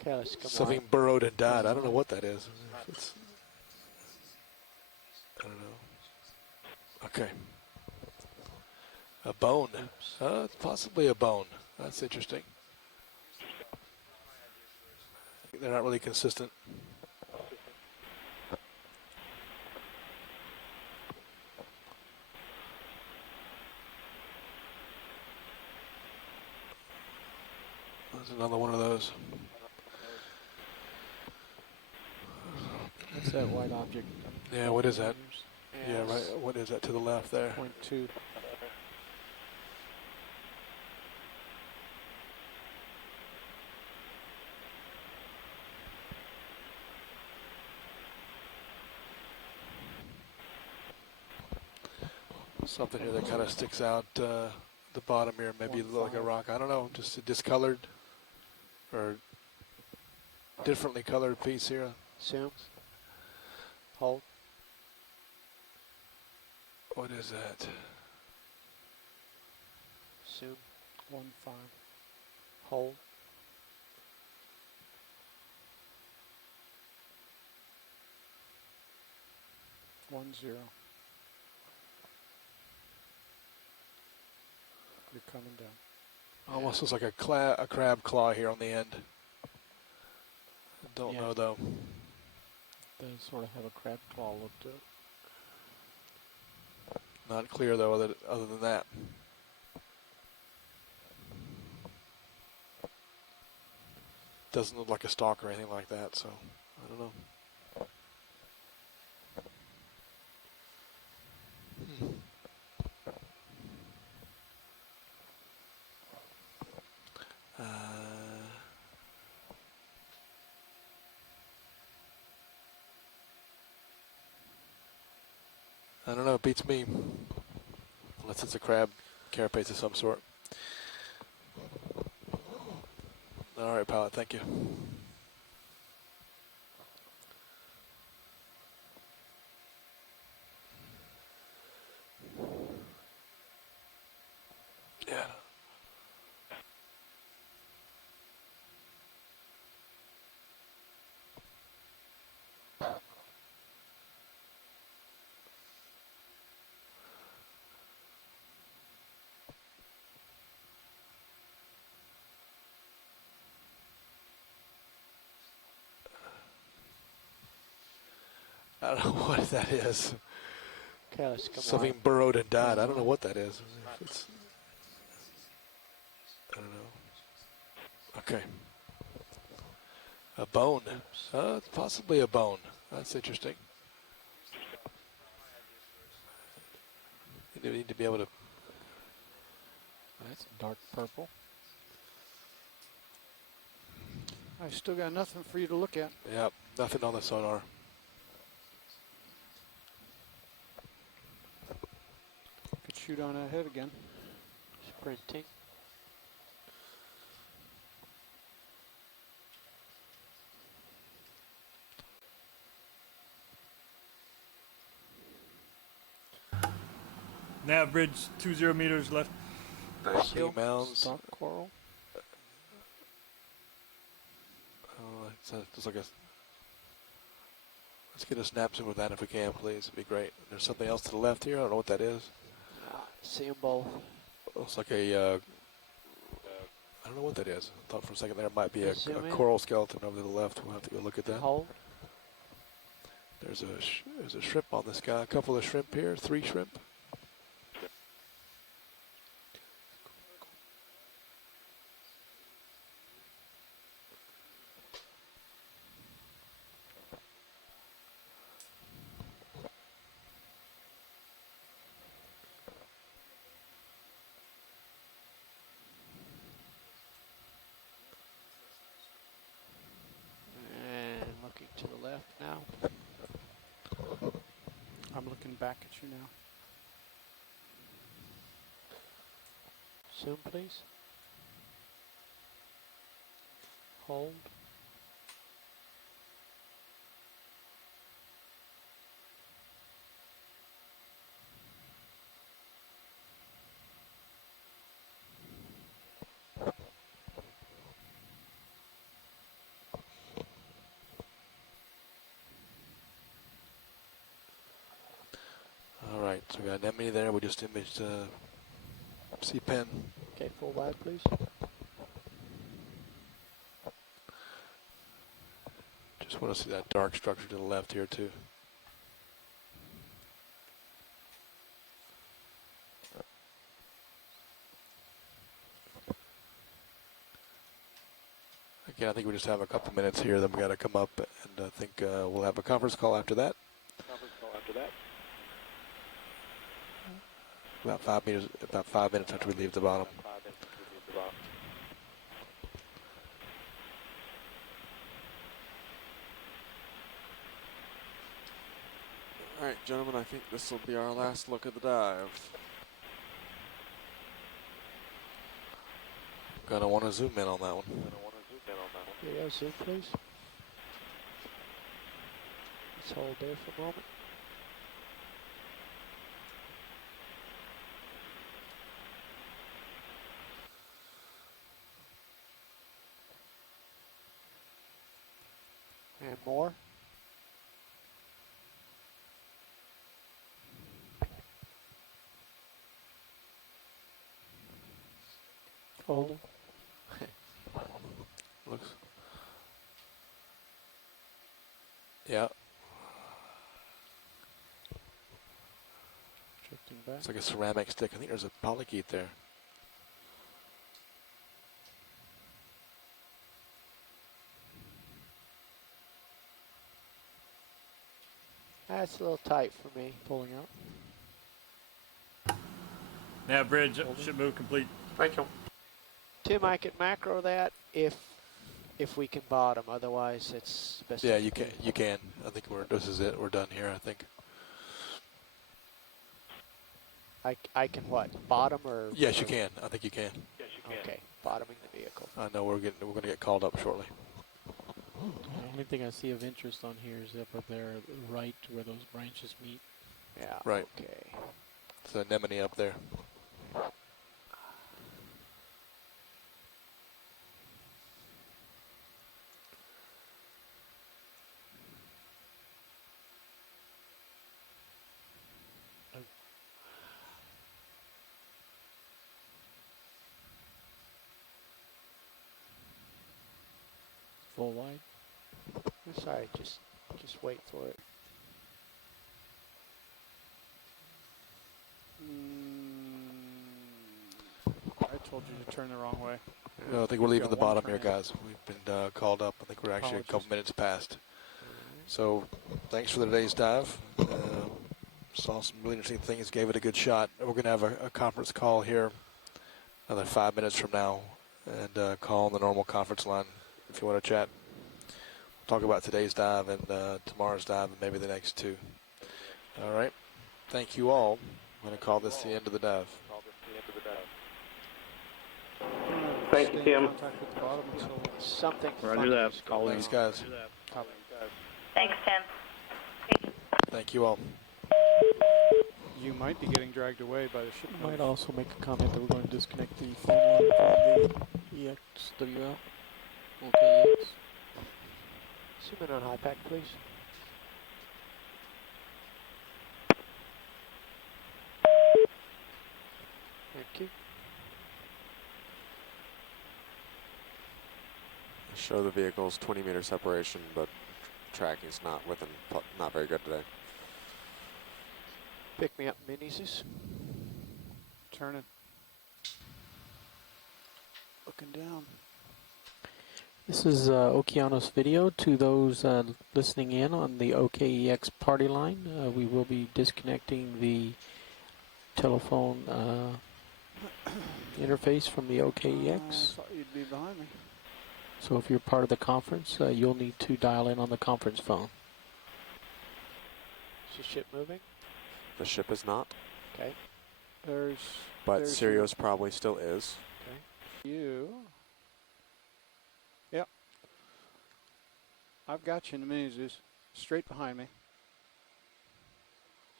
Okay, let's come Something on. burrowed and died. I don't know what that is. I don't know. Okay. A bone. Possibly a bone. That's interesting. They're not really consistent. There's another one of those. What's that white object? Yeah, what is that? Yeah, right. What is that to the left there? 0.2. Something here that kind of sticks out the the bottom here, maybe look like a rock. I don't know, just a discolored or differently colored piece here. Zoom. Hold. What is that? Zoom. 1-5. Hold. One zero. You're coming down. Almost looks like a crab claw here on the end. Don't know though. Does sort of have a crab claw look to it. Not clear though, other than that. Doesn't look like a stalk or anything like that, so I don't know. I don't know, it beats me. Unless it's a crab carapace of some sort. All right, pilot, thank you. Yeah. I don't know what that is. Okay, let's come Something on. burrowed and died. I don't know what that is. It's, I don't know. Okay. A bone. Possibly a bone. That's interesting. You need to be able to. That's dark purple. I still got nothing for you to look at. Yep, nothing on the sonar. Could shoot on ahead again. Sprinting. Nav bridge 20 meters left. Sea mounds. Stock coral. Oh, it's like a. Let's get a snap zoom with that if we can, please. It'd be great. There's something else to the left here. I don't know what that is. See them both. Looks like a. I don't know what that is. I thought for a second there might be a Zoom in. coral skeleton over to the left. We'll have to go look at that. Hold. There's a shrimp on this guy. A couple of shrimp here. 3 shrimp. And looking to the left now. I'm looking back at you now. Zoom, please. Hold. All right, so we got anemone there. We just imaged sea pen. Okay, full wide, please. Just want to see that dark structure to the left here too. Again, I think we just have a couple minutes here. Then we got to come up, and I think we'll have a conference call after that. About 5 meters, about 5 minutes after we leave the bottom. All right, gentlemen, I think this will be our last look at the dive. Gonna want to zoom in on that one. Yeah, zoom please. Let's hold there for a moment. And more. Hold. Looks. Yeah. Drifting back. It's like a ceramic stick. I think there's a polychaete there. That's a little tight for me. Pulling out. Yeah, bridge should move complete. Thank you. Tim, I can macro that if we can bottom. Otherwise, it's best. Yeah, you can. You can. I think this is it. We're done here. I think. I can what? Bottom or? Yes, you can. I think you can. Yes, you can. Okay, bottoming the vehicle. I know we're going to get called up shortly. The only thing I see of interest on here is up there, right where those branches meet. Yeah. Right. Okay. It's the anemone up there. Full wide. Sorry, just wait for it. I told you to turn the wrong way. No, I think we're leaving the bottom here, guys. We've been called up. I think we're actually Apologies. a couple minutes past. So thanks for today's dive. Saw some really interesting things, gave it a good shot. We're going to have a conference call here another 5 minutes from now and call on the normal conference line if you want to chat. We'll talk about today's dive and tomorrow's dive and maybe the next two. All right. Thank you all. I'm going to call this the end of the dive. Thank you, Tim. Something. Roger that. Thanks, guys. Thanks, Tim. Thank you all. You might be getting dragged away by the ship. I might also make a comment that we're going to disconnect the phone line from the EX1202L. Okay, yes. Zoom in on high pack, please. Thank you. Show the vehicles 20-meter separation, but tracking's not very good today. Pick me up, minis. Turning. Looking down. This is Okeanos video to those listening in on the OKEX party line. We will be disconnecting the telephone interface from the OKEX. I thought you'd be behind me. So if you're part of the conference, you'll need to dial in on the conference phone. Is the ship moving? The ship is not. Okay. But Sirius probably still is. Okay. You. Yep. I've got you in the minis, straight behind me.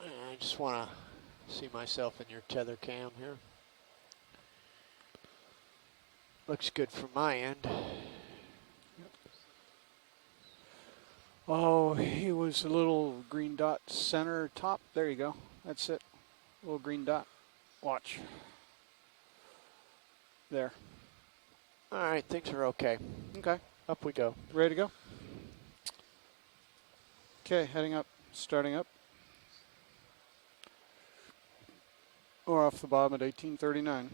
I just want to see myself in your tether cam here. Looks good from my end. Oh, he was a little green dot center top. There you go. That's it. Little green dot. Watch. There. All right, things are okay. Okay. Up we go. Ready to go? Okay, heading up, starting up. Or off the bottom at 1839.